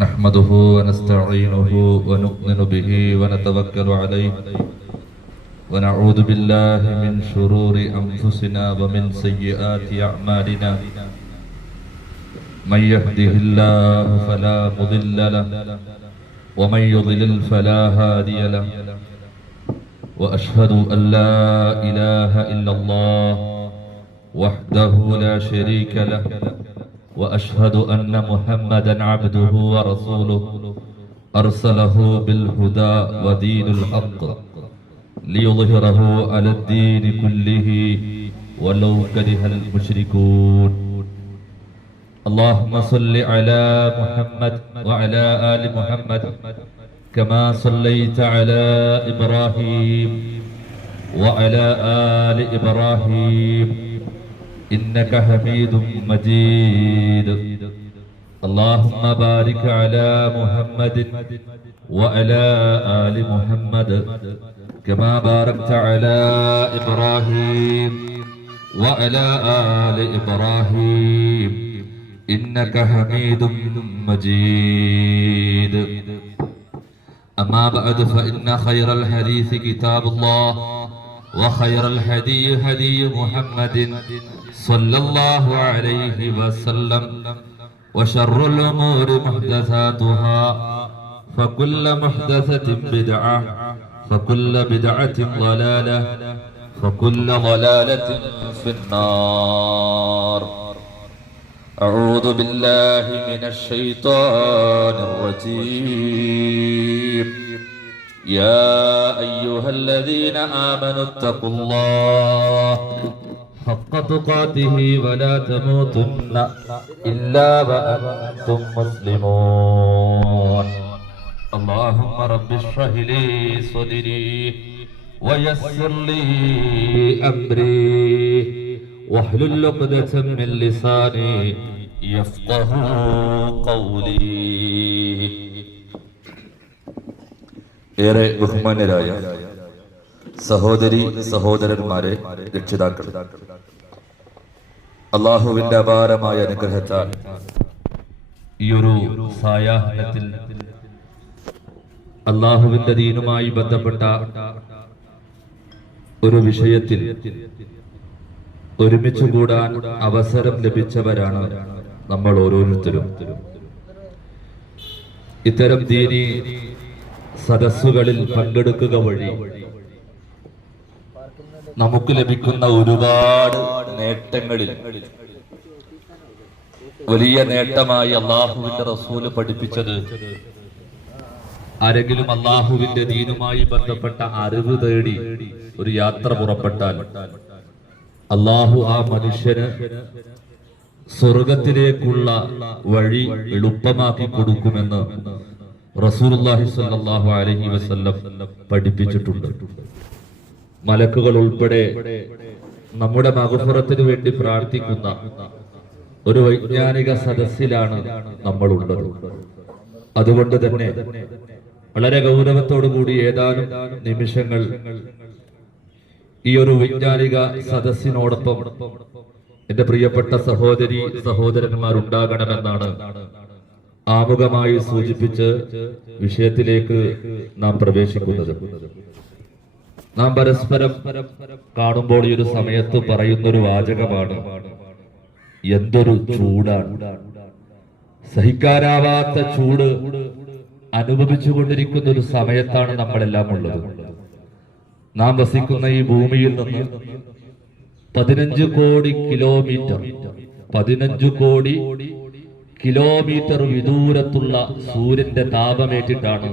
نحمده ونستعينه ونؤمن به ونتوكل عليه ونعوذ بالله من شرور أنفسنا ومن سيئات أعمالنا من يهده الله فلا مضل له ومن يضلل فلا هادي له وأشهد أن لا إله إلا الله وحده لا شريك له وأشهد أن محمدا عبده ورسوله أرسله بالهدى ودين الحق ليظهره على الدين كله ولو كره المشركون. اللهم صل على محمد وعلى آل محمد كما صليت على إبراهيم وعلى آل إبراهيم إنك حميد مجيد. اللهم بارك على محمد وعلى آل محمد كما باركت على إبراهيم وعلى آل إبراهيم إنك حميد مجيد. أما بعد فإن خير الحديث كتاب الله وخير الهدي هدي محمد صلى الله عليه وسلم وشر الأمور محدثاتها فكل محدثة بدعة فكل بدعة ضلالة فكل ضلالة في النار. أعوذ بالله من الشيطان الرجيم. يا أيها الذين آمنوا اتقوا الله حق تقاته ولا تموتن إلا وأنتم مسلمون. اللهم رب اشرح لي صدري ويسر لي أمري واحلل عقدة من لساني يفقه قولي. ഏറെ ബഹുമാന്യരായ സഹോദരി സഹോദരന്മാരെ, രക്ഷിതാക്കൾ, അള്ളാഹുവിന്റെ അപാരമായ അനുഗ്രഹത്താൽ ഈ ഒരു സായാഹ്നത്തിൽ അള്ളാഹുവിന്റെ ദീനുമായി ബന്ധപ്പെട്ട ഒരു വിഷയത്തിൽ ഒരുമിച്ച് കൂടാൻ അവസരം ലഭിച്ചവരാണ് നമ്മൾ ഓരോരുത്തരും. ഇത്തരം ദീനി സദസ്സുകളിൽ പങ്കെടുക്കുക വഴി നമുക്ക് ലഭിക്കുന്ന ഒരുപാട് നേട്ടങ്ങളിൽ വലിയ നേട്ടമായി അള്ളാഹുവിന്റെ റസൂല് പഠിപ്പിച്ചത്, ആരെങ്കിലും അള്ളാഹുവിന്റെ ദീനുമായി ബന്ധപ്പെട്ട അറിവ് തേടി ഒരു യാത്ര പുറപ്പെട്ടാൽ അള്ളാഹു ആ മനുഷ്യന് സ്വർഗത്തിലേക്കുള്ള വഴി എളുപ്പമാക്കി കൊടുക്കുമെന്ന് റസൂലുള്ളാഹി സ്വല്ലല്ലാഹു അലൈഹി വസല്ലം പഠിപ്പിച്ചിട്ടുണ്ട്. മലക്കുകൾ ഉൾപ്പെടെ നമ്മുടെ മഗ്ഫിറത്തിന് വേണ്ടി പ്രാർത്ഥിക്കുന്ന ഒരു വൈജ്ഞാനിക സദസ്സിലാണ് നമ്മളുള്ളത്. അതുകൊണ്ട് തന്നെ വളരെ ഗൗരവത്തോടു കൂടി ഏതാനും നിമിഷങ്ങൾ ഈ ഒരു വൈജ്ഞാനിക സദസ്സിനോടൊപ്പം എന്റെ പ്രിയപ്പെട്ട സഹോദരി സഹോദരന്മാരുണ്ടാകണമെന്നാണ് ആമുഖമായി സൂചിപ്പിച്ച് വിഷയത്തിലേക്ക് നാം പ്രവേശിക്കുന്നത്. നാം പരസ്പരം കാണുമ്പോൾ ഈ ഒരു സമയത്ത് പറയുന്നൊരു വാചകമാണ്, എന്തൊരു ചൂടാണ്, സഹിക്കാനാവാത്ത ചൂട് അനുഭവിച്ചുകൊണ്ടിരിക്കുന്ന ഒരു സമയത്താണ് നമ്മളെല്ലാം ഉള്ളത്. നാം വസിക്കുന്ന ഈ ഭൂമിയിൽ നിന്ന് 15 കോടി കിലോമീറ്റർ വിദൂരത്തുള്ള സൂര്യന്റെ താപമേറ്റിട്ടാണ്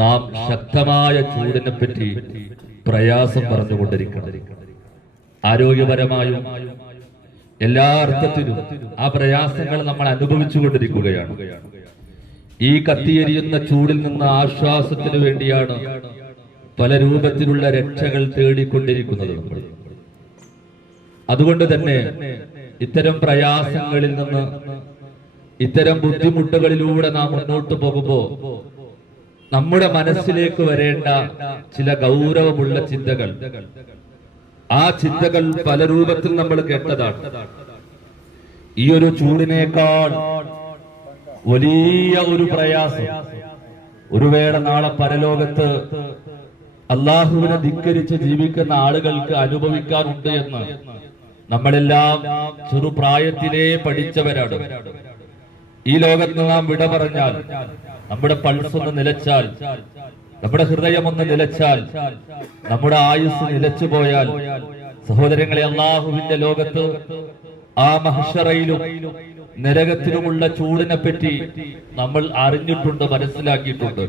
നാം ശക്തമായ ചൂടിനെ പറ്റി പ്രയാസം പറഞ്ഞുകൊണ്ടിരിക്കുന്നത്. ആരോഗ്യപരമായും എല്ലാ അർത്ഥത്തിലും ആ പ്രയാസങ്ങൾ നമ്മൾ അനുഭവിച്ചുകൊണ്ടിരിക്കുകയാണ്. ഈ കത്തിയെരിയുന്ന ചൂടിൽ നിന്ന് ആശ്വാസത്തിന് വേണ്ടിയാണ് പല രൂപത്തിലുള്ള രക്ഷകൾ തേടിക്കൊണ്ടിരിക്കുന്നത്. അതുകൊണ്ട് തന്നെ ഇത്തരം പ്രയാസങ്ങളിൽ നിന്ന്, ഇത്തരം ബുദ്ധിമുട്ടുകളിലൂടെ നാം മുന്നോട്ട് പോകുമ്പോൾ നമ്മുടെ മനസ്സിലേക്ക് വരേണ്ട ചില ഗൗരവമുള്ള ചിന്തകൾ, ആ ചിന്തകൾ പല രൂപത്തിൽ നമ്മൾ കേട്ടതാണ്. ഈ ഒരു ചൂടിനേക്കാൾ വലിയ ഒരു പ്രയാസം. ഒരു വേള നാളെ പരലോകത്ത് അള്ളാഹുവിനെ ധിക്കരിച്ച് ജീവിക്കുന്ന ആളുകൾക്ക് അനുഭവിക്കാറുണ്ട് എന്ന് നമ്മളെല്ലാം ചെറുപ്രായത്തിലേ പഠിച്ചവരാണ്. ഈ ലോകത്ത് നാം വിട പറഞ്ഞാൽ, നമ്മുടെ പൾസ് ഒന്ന് നിലച്ചാൽ, നമ്മുടെ ഹൃദയം ഒന്ന് നിലച്ചാൽ, നമ്മുടെ ആയുസ് നിലച്ചു പോയാൽ, സഹോദരങ്ങളെ, അള്ളാഹുവിന്റെ ലോകത്ത് ആ മഹ്ശറയിലും നരകത്തിലുമുള്ള ചൂടിനെ പറ്റി നമ്മൾ അറിഞ്ഞിട്ടുണ്ട്, മനസ്സിലാക്കിയിട്ടുണ്ട്.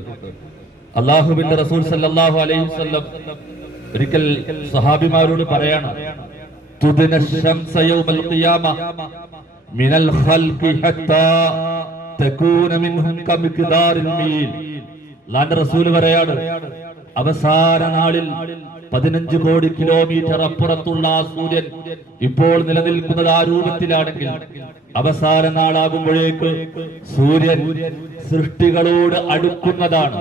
അള്ളാഹുവിന്റെ റസൂൽ സല്ലല്ലാഹു അലൈഹി വസല്ലം ഒരിക്കൽ സഹാബിമാരോട് പറയാണ്, തുദ്ന ശംസ യൗമൽ ഖിയാമ മിനൽ ഖൽഖി ഹത്താ തകൂന മിൻഹും കമിഖ്ദാരിൽ മീൽ. അല്ലാഹുവിന്റെ റസൂൽ പറയാണ്, അവസാന നാളിൽ 15 കോടി കിലോമീറ്റർ അപ്പുറത്തുള്ള ആ സൂര്യൻ ഇപ്പോൾ നിലനിൽക്കുന്നത് ആ രൂപത്തിലാണെങ്കിൽ, അവസാന നാളാകുമ്പോഴേക്ക് സൂര്യൻ സൃഷ്ടികളോട് അടുക്കുന്നതാണ്.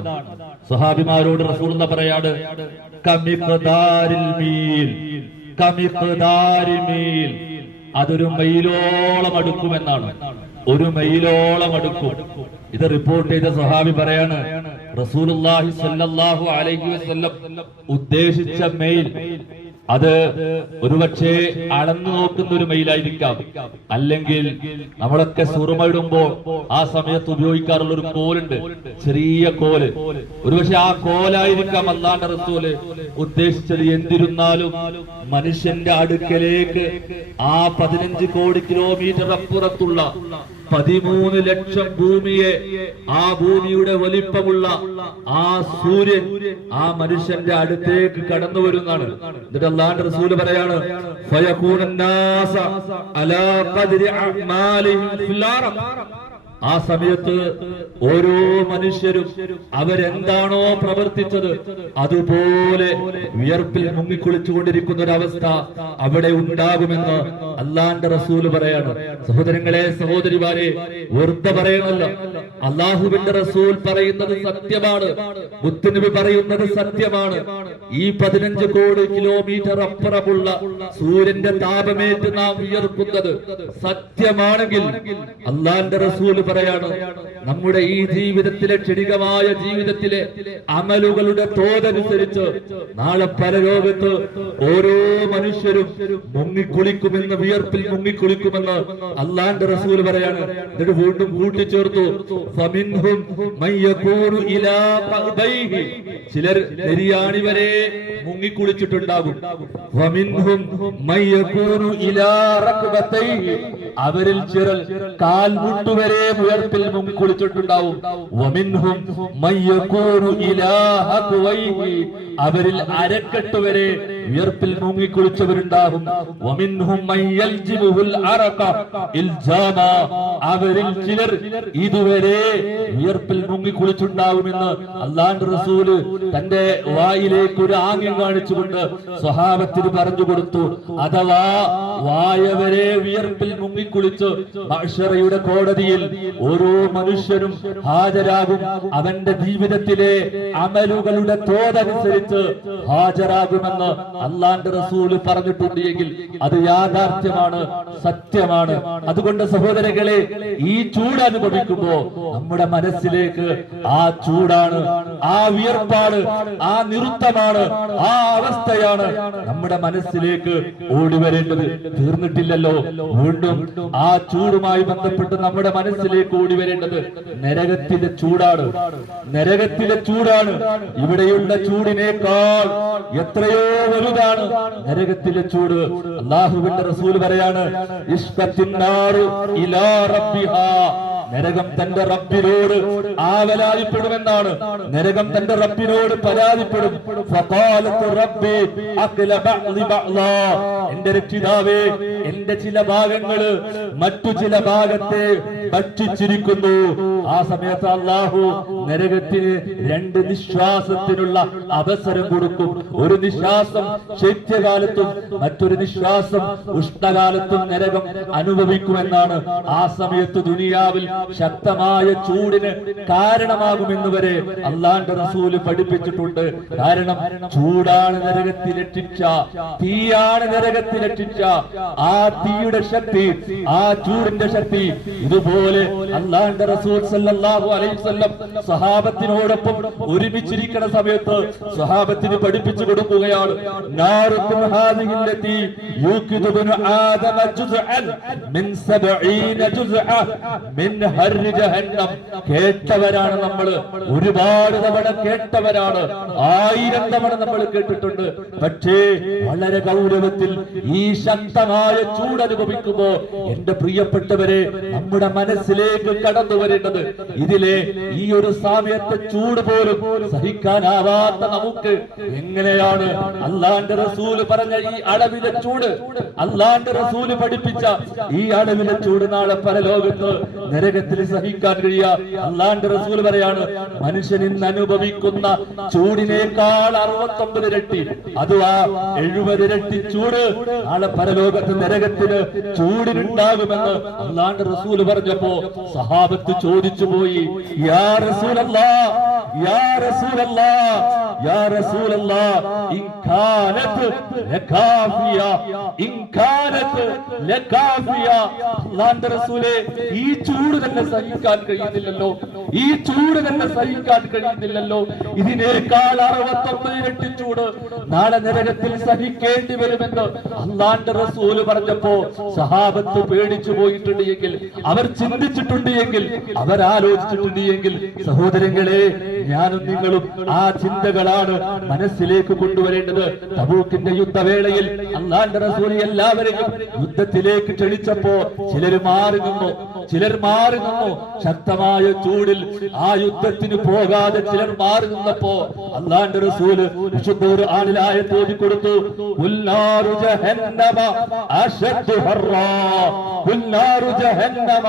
സ്വഹാബിമാരോട് റസൂൽ പറയാണ്, കമിഖ്ദാരിൽ മീൽ, കമിഖ്ദാരിൽ മീൽ, അതൊരു മൈലോളം അടുക്കുമെന്നാണ്. ഒരു മൈലോളം അടുക്കും. ഇത് റിപ്പോർട്ട് ചെയ്ത സ്വഹാബി പറയാണ്, റസൂലുള്ളാഹി സ്വല്ലല്ലാഹു അലൈഹി വസല്ലം ഉദ്ദേശിച്ച മൈൽ അത് ഒരുപക്ഷെ അളന്നു നോക്കുന്ന ഒരു മൈലായിരിക്കാം, അല്ലെങ്കിൽ നമ്മളൊക്കെ സുറുമ ഇടുമ്പോ ആ സമയത്ത് ഉപയോഗിക്കാറുള്ള ഒരു കോലുണ്ട്, ചെറിയ കോല്. ഒരുപക്ഷെ ആ കോലായിരിക്കാം അല്ലാഹുവിന്റെ റസൂല് ഉദ്ദേശിച്ചത്. എന്നിരുന്നാലും മനുഷ്യന്റെ അടുക്കലേക്ക് ആ 15 കോടി കിലോമീറ്റർ അപ്പുറത്തുള്ള 13 ലക്ഷം ഭൂമിയെ, ആ ഭൂമിയുടെ വലിപ്പമുള്ള ആ സൂര്യൻ ആ മനുഷ്യന്റെ അടുത്തേക്ക് കടന്നു വരുന്നതാണ്. എന്നിട്ട് അല്ലാഹുവിന്റെ റസൂൽ പറയാണ്, ഫയകൂനന്നാസ അലാ ഖദ്രി അഅ്മാലിഹിം ഫിൽ അർദ്. ആ സമയത്ത് ഓരോ മനുഷ്യരും അവരെന്താണോ പ്രവർത്തിച്ചത് അതുപോലെ വിയർപ്പിൽ മുങ്ങിക്കുളിച്ചുകൊണ്ടിരിക്കുന്ന ഒരവസ്ഥ അവിടെ ഉണ്ടാകുമെന്ന് അല്ലാഹുവിന്റെ റസൂല് പറയാണ്. സഹോദരങ്ങളെ, സഹോദരിമാരെ, വെറുതെ പറയണല്ല, അള്ളാഹുവിന്റെ റസൂൽ പറയുന്നത് സത്യമാണ്, മുത്തുനബി പറയുന്നത് സത്യമാണ്. ഈ 15 കോടി കിലോമീറ്റർ അപ്പുറമുള്ള സൂര്യന്റെ താപമേറ്റ് നാം വിയർക്കുന്നത് സത്യമാണെങ്കിൽ അല്ലാഹുവിന്റെ റസൂൽ പറയാണ്, നമ്മുടെ ഈ ജീവിതത്തിലെ ക്ഷണികമായ ജീവിതത്തിലെ അമലുകളുടെ തോതനുസരിച്ച് നാളെ പരലോകത്ത് ഓരോ മനുഷ്യരും മുങ്ങിക്കുളിക്കുമെന്ന്, വിയർപ്പിൽ മുങ്ങിക്കുളിക്കുമെന്ന് അല്ലാഹുവിന്റെ റസൂൽ പറയാണ്. എന്നിട്ട് വീണ്ടും കൂട്ടിച്ചേർത്തു, ഫമിൻഹും മയ്യകൂനു ഇലാ ഖബൈഹി, ചിലർ നെരിയാണി വരെ മുങ്ങിക്കുളിച്ചിട്ടുണ്ടാകും. വമിൻഹും മയ്യകൂനു ഇലാ റക്ബതൈഹി, അവരിൽ ചിലർ കാൽമുട്ടുവരെ വിയർപ്പിൽ മുങ്ങിക്കുളിച്ചിട്ടുണ്ടാവും. വമിൻഹും മയ്യകൂനു ഇലാ ഹഖ്വൈഹി, അവരിൽ അരക്കെട്ട് വരെ വിയർപ്പിൽ മുങ്ങിക്കുളിച്ചവരുണ്ടാകും. വമിൻഹും മയ്യൽജിമുൽ അറഖ ഇൽജാമ, അവരിൽ ചിലർ ഇതുവരെ വിയർപ്പിൽ മുങ്ങിക്കുളിച്ചുണ്ടാവുമെന്ന് അല്ലാഹുവിന്റെ റസൂല് തന്റെ വായിലേക്ക് ഒരു ആംഗ്യം കാണിച്ചുകൊണ്ട് സ്വഹാബത്തിന് പറഞ്ഞു കൊടുത്തു. അഥവാ വായവരെ വിയർപ്പിൽ മുങ്ങിക്കുളിച്ച് മഹ്ശറയുടെ കോടതിയിൽ ഓരോ മനുഷ്യനും ഹാജരാകും. അവന്റെ ജീവിതത്തിലെ അമലുകളുടെ തോതനുസരിച്ച് ഹാജരാകുമെന്ന് അല്ലാഹുവിന്റെ റസൂല് പറഞ്ഞിട്ടുണ്ട് എങ്കിൽ അത് യാഥാർത്ഥ്യമാണ്, സത്യമാണ്. അതുകൊണ്ട് സഹോദരങ്ങളെ, ഈ ചൂട് അനുഭവിക്കുമ്പോ നമ്മുടെ മനസ്സിലേക്ക് ആ ചൂടാണ്, ആ വിയർപ്പാണ്, ആ നിറുത്തമാണ്, ആ അവസ്ഥയാണ് നമ്മുടെ മനസ്സിലേക്ക് ഓടി വരേണ്ടത്. തീർന്നിട്ടില്ലല്ലോ, വീണ്ടും ആ ചൂടുമായി ബന്ധപ്പെട്ട് നമ്മുടെ മനസ്സിലേക്ക് ഓടി വരേണ്ടത് നരകത്തിന്റെ ചൂടാണ്. നരകത്തിലെ ചൂടാണ്. ഇവിടെയുള്ള ചൂടിനേക്കാൾ എത്രയോ വലുതാണ് നരകത്തിലെ ചൂട്. അല്ലാഹുവിന്റെ റസൂൽ പറയാണ്, ഇഷ്കത്തിന്നാറു ഇലാ റബ്ബിഹാ, നരകം തന്റെ റബ്ബിനോട് ആവലാതിപ്പെടുമെന്നാണ്. നരകം തന്റെ റബ്ബിനോട് പരാതിപ്പെടും. ഫഖാലത്തു റബ്ബി അഖ്ല ബഅ്ദി ബഅ്ദാ, എന്റെ രക്ഷിതാവേ, എന്റെ ചില ഭാഗങ്ങള് മറ്റു ചില ഭാഗത്തെ ഭക്ഷിച്ചിരിക്കുന്നു. ആ സമയത്ത് അള്ളാഹു നരകത്തിന് 2 നിശ്വാസത്തിനുള്ള അവസരം കൊടുക്കും. ഒരു നിശ്വാസം ശൈത്യകാലത്തും മറ്റൊരു നിശ്വാസം ഉഷ്ണകാലത്തും നരകം അനുഭവിക്കുമെന്നാണ്. ആ സമയത്ത് ദുനിയാവിൽ ശക്തമായ ചൂടിന് കാരണമാകുമെന്ന് വരെ അള്ളാന്റെ റസൂല് പഠിപ്പിച്ചിട്ടുണ്ട്. കാരണം ചൂടാണ് നരകത്തിലെത്തിച്ച, തീയാണ് നരകത്തിലെത്തിച്ച. ആ തീയുടെ ശക്തി, ആ ചൂടിന്റെ ശക്തി ഇതുപോലെ അള്ളാന്റെ റസൂൽ സല്ലല്ലാഹു അലൈഹി വസല്ലം സഹാബത്തിനോടൊപ്പം ഒരുമിച്ചിരിക്കുന്ന സമയത്ത് സഹാബത്തിന് പഠിപ്പിച്ചു കൊടുക്കുകയാണ്. നാറുക്കും ഹാദിഹില്ലതി യൂഖിദു ബിനു ആദമ ജുസ്അൻ മിൻ 70 ജുസ്അ മിൻ ഹർരി ജഹന്നം. കേട്ടവരാണ് നമ്മൾ, ഒരുപാട് തവണ കേട്ടവരാണ്, 1000 തവണ നമ്മൾ കേട്ടിട്ടുണ്ട്. പക്ഷേ വളരെ ഗൗരവത്തിൽ ഈ ശക്തമായ ചൂട് അനുഭവിക്കുമ്പോ എന്റെ പ്രിയപ്പെട്ടവരെ നമ്മുടെ മനസ്സിലേക്ക് കടന്നു വരേണ്ടത് ഇതിലെ ഈ ഒരു സമയത്തെ ചൂട് പോലും സഹിക്കാനാവാത്ത നമുക്ക് എങ്ങനെയാണ് അള്ളാന്റെ റസൂല് പറഞ്ഞ ഈ അളവിലെ ചൂട്, അള്ളാന്റെ റസൂല് പഠിപ്പിച്ച ഈ അളവിലെ ചൂട് നാളെ പരലോകത്ത് നരകത്തിൽ സഹിക്കാൻ കഴിയുക? അള്ളാന്റെ റസൂല് പറയാണ്, മനുഷ്യൻ ഇന്ന് അനുഭവിക്കുന്ന ചൂടിനേക്കാൾ 69 ഇരട്ടി, അഥവാ 70 ഇരട്ടി ചൂട് നാളെ പരലോകത്ത് നരകത്തിന് ചൂടിനുണ്ടാകുമെന്ന് അള്ളാന്റെ റസൂല് പറഞ്ഞപ്പോ സഹാബത്ത് ചോദിച്ചു പോയി, യാ റസൂലല്ലാഹ്, യാ റസൂലല്ലാഹ്, യാ റസൂലല്ലാഹ്, ഇൻ കാനത് ലകാഫിയ, ഇൻ കാനത് ലകാഫിയ. അല്ലാഹുവിന്റെ റസൂലേ, ഈ ചൂട് തന്നെ സഹിക്കാൻ കഴിയുന്നില്ലല്ലോ, ഈ ചൂട് തന്നെ സഹിക്കാൻ കഴിയുന്നില്ലല്ലോ. ഇതിനേക്കാൾ 69 ഇരട്ടി ചൂട് നാളെ നരകത്തിൽ സഹിക്കേണ്ടി വരുമെന്ന് അല്ലാഹുവിന്റെ റസൂല് പറഞ്ഞപ്പോ സഹാബത്ത് പേടിച്ചു പോയിട്ടുണ്ട് എങ്കിൽ, അവർ ചിന്തിച്ചിട്ടുണ്ട് എങ്കിൽ, അവർ ആലോചിച്ചിട്ടുണ്ട് എങ്കിൽ, സഹോദരങ്ങളെ, ഞാനും നിങ്ങളും ആ ചിന്തകളാണ് മനസ്സിലേക്ക് കൊണ്ടുവരേണ്ടത്. തബൂക്കിന്റെ യുദ്ധവേളയിൽ അല്ലാഹുവിന്റെ റസൂൽ എല്ലാവരെയും യുദ്ധത്തിലേക്ക് ക്ഷണിച്ചപ്പോ ചിലർ മാറി നിന്നു, ചിലർ മാറി നിന്നു. ശക്തമായ ചൂടിൽ ആ യുദ്ധത്തിന് പോകാതെ ചിലർ മാറി നിന്നപ്പോ അല്ലാഹുവിന്റെ റസൂല് വിശുദ്ധ ഖുർആനിലായ തോതി കൊടുത്തു, ഉൽനാറു ജഹന്നമ അശദ്ദു ഹർറാ, ഉൽനാറു ജഹന്നമ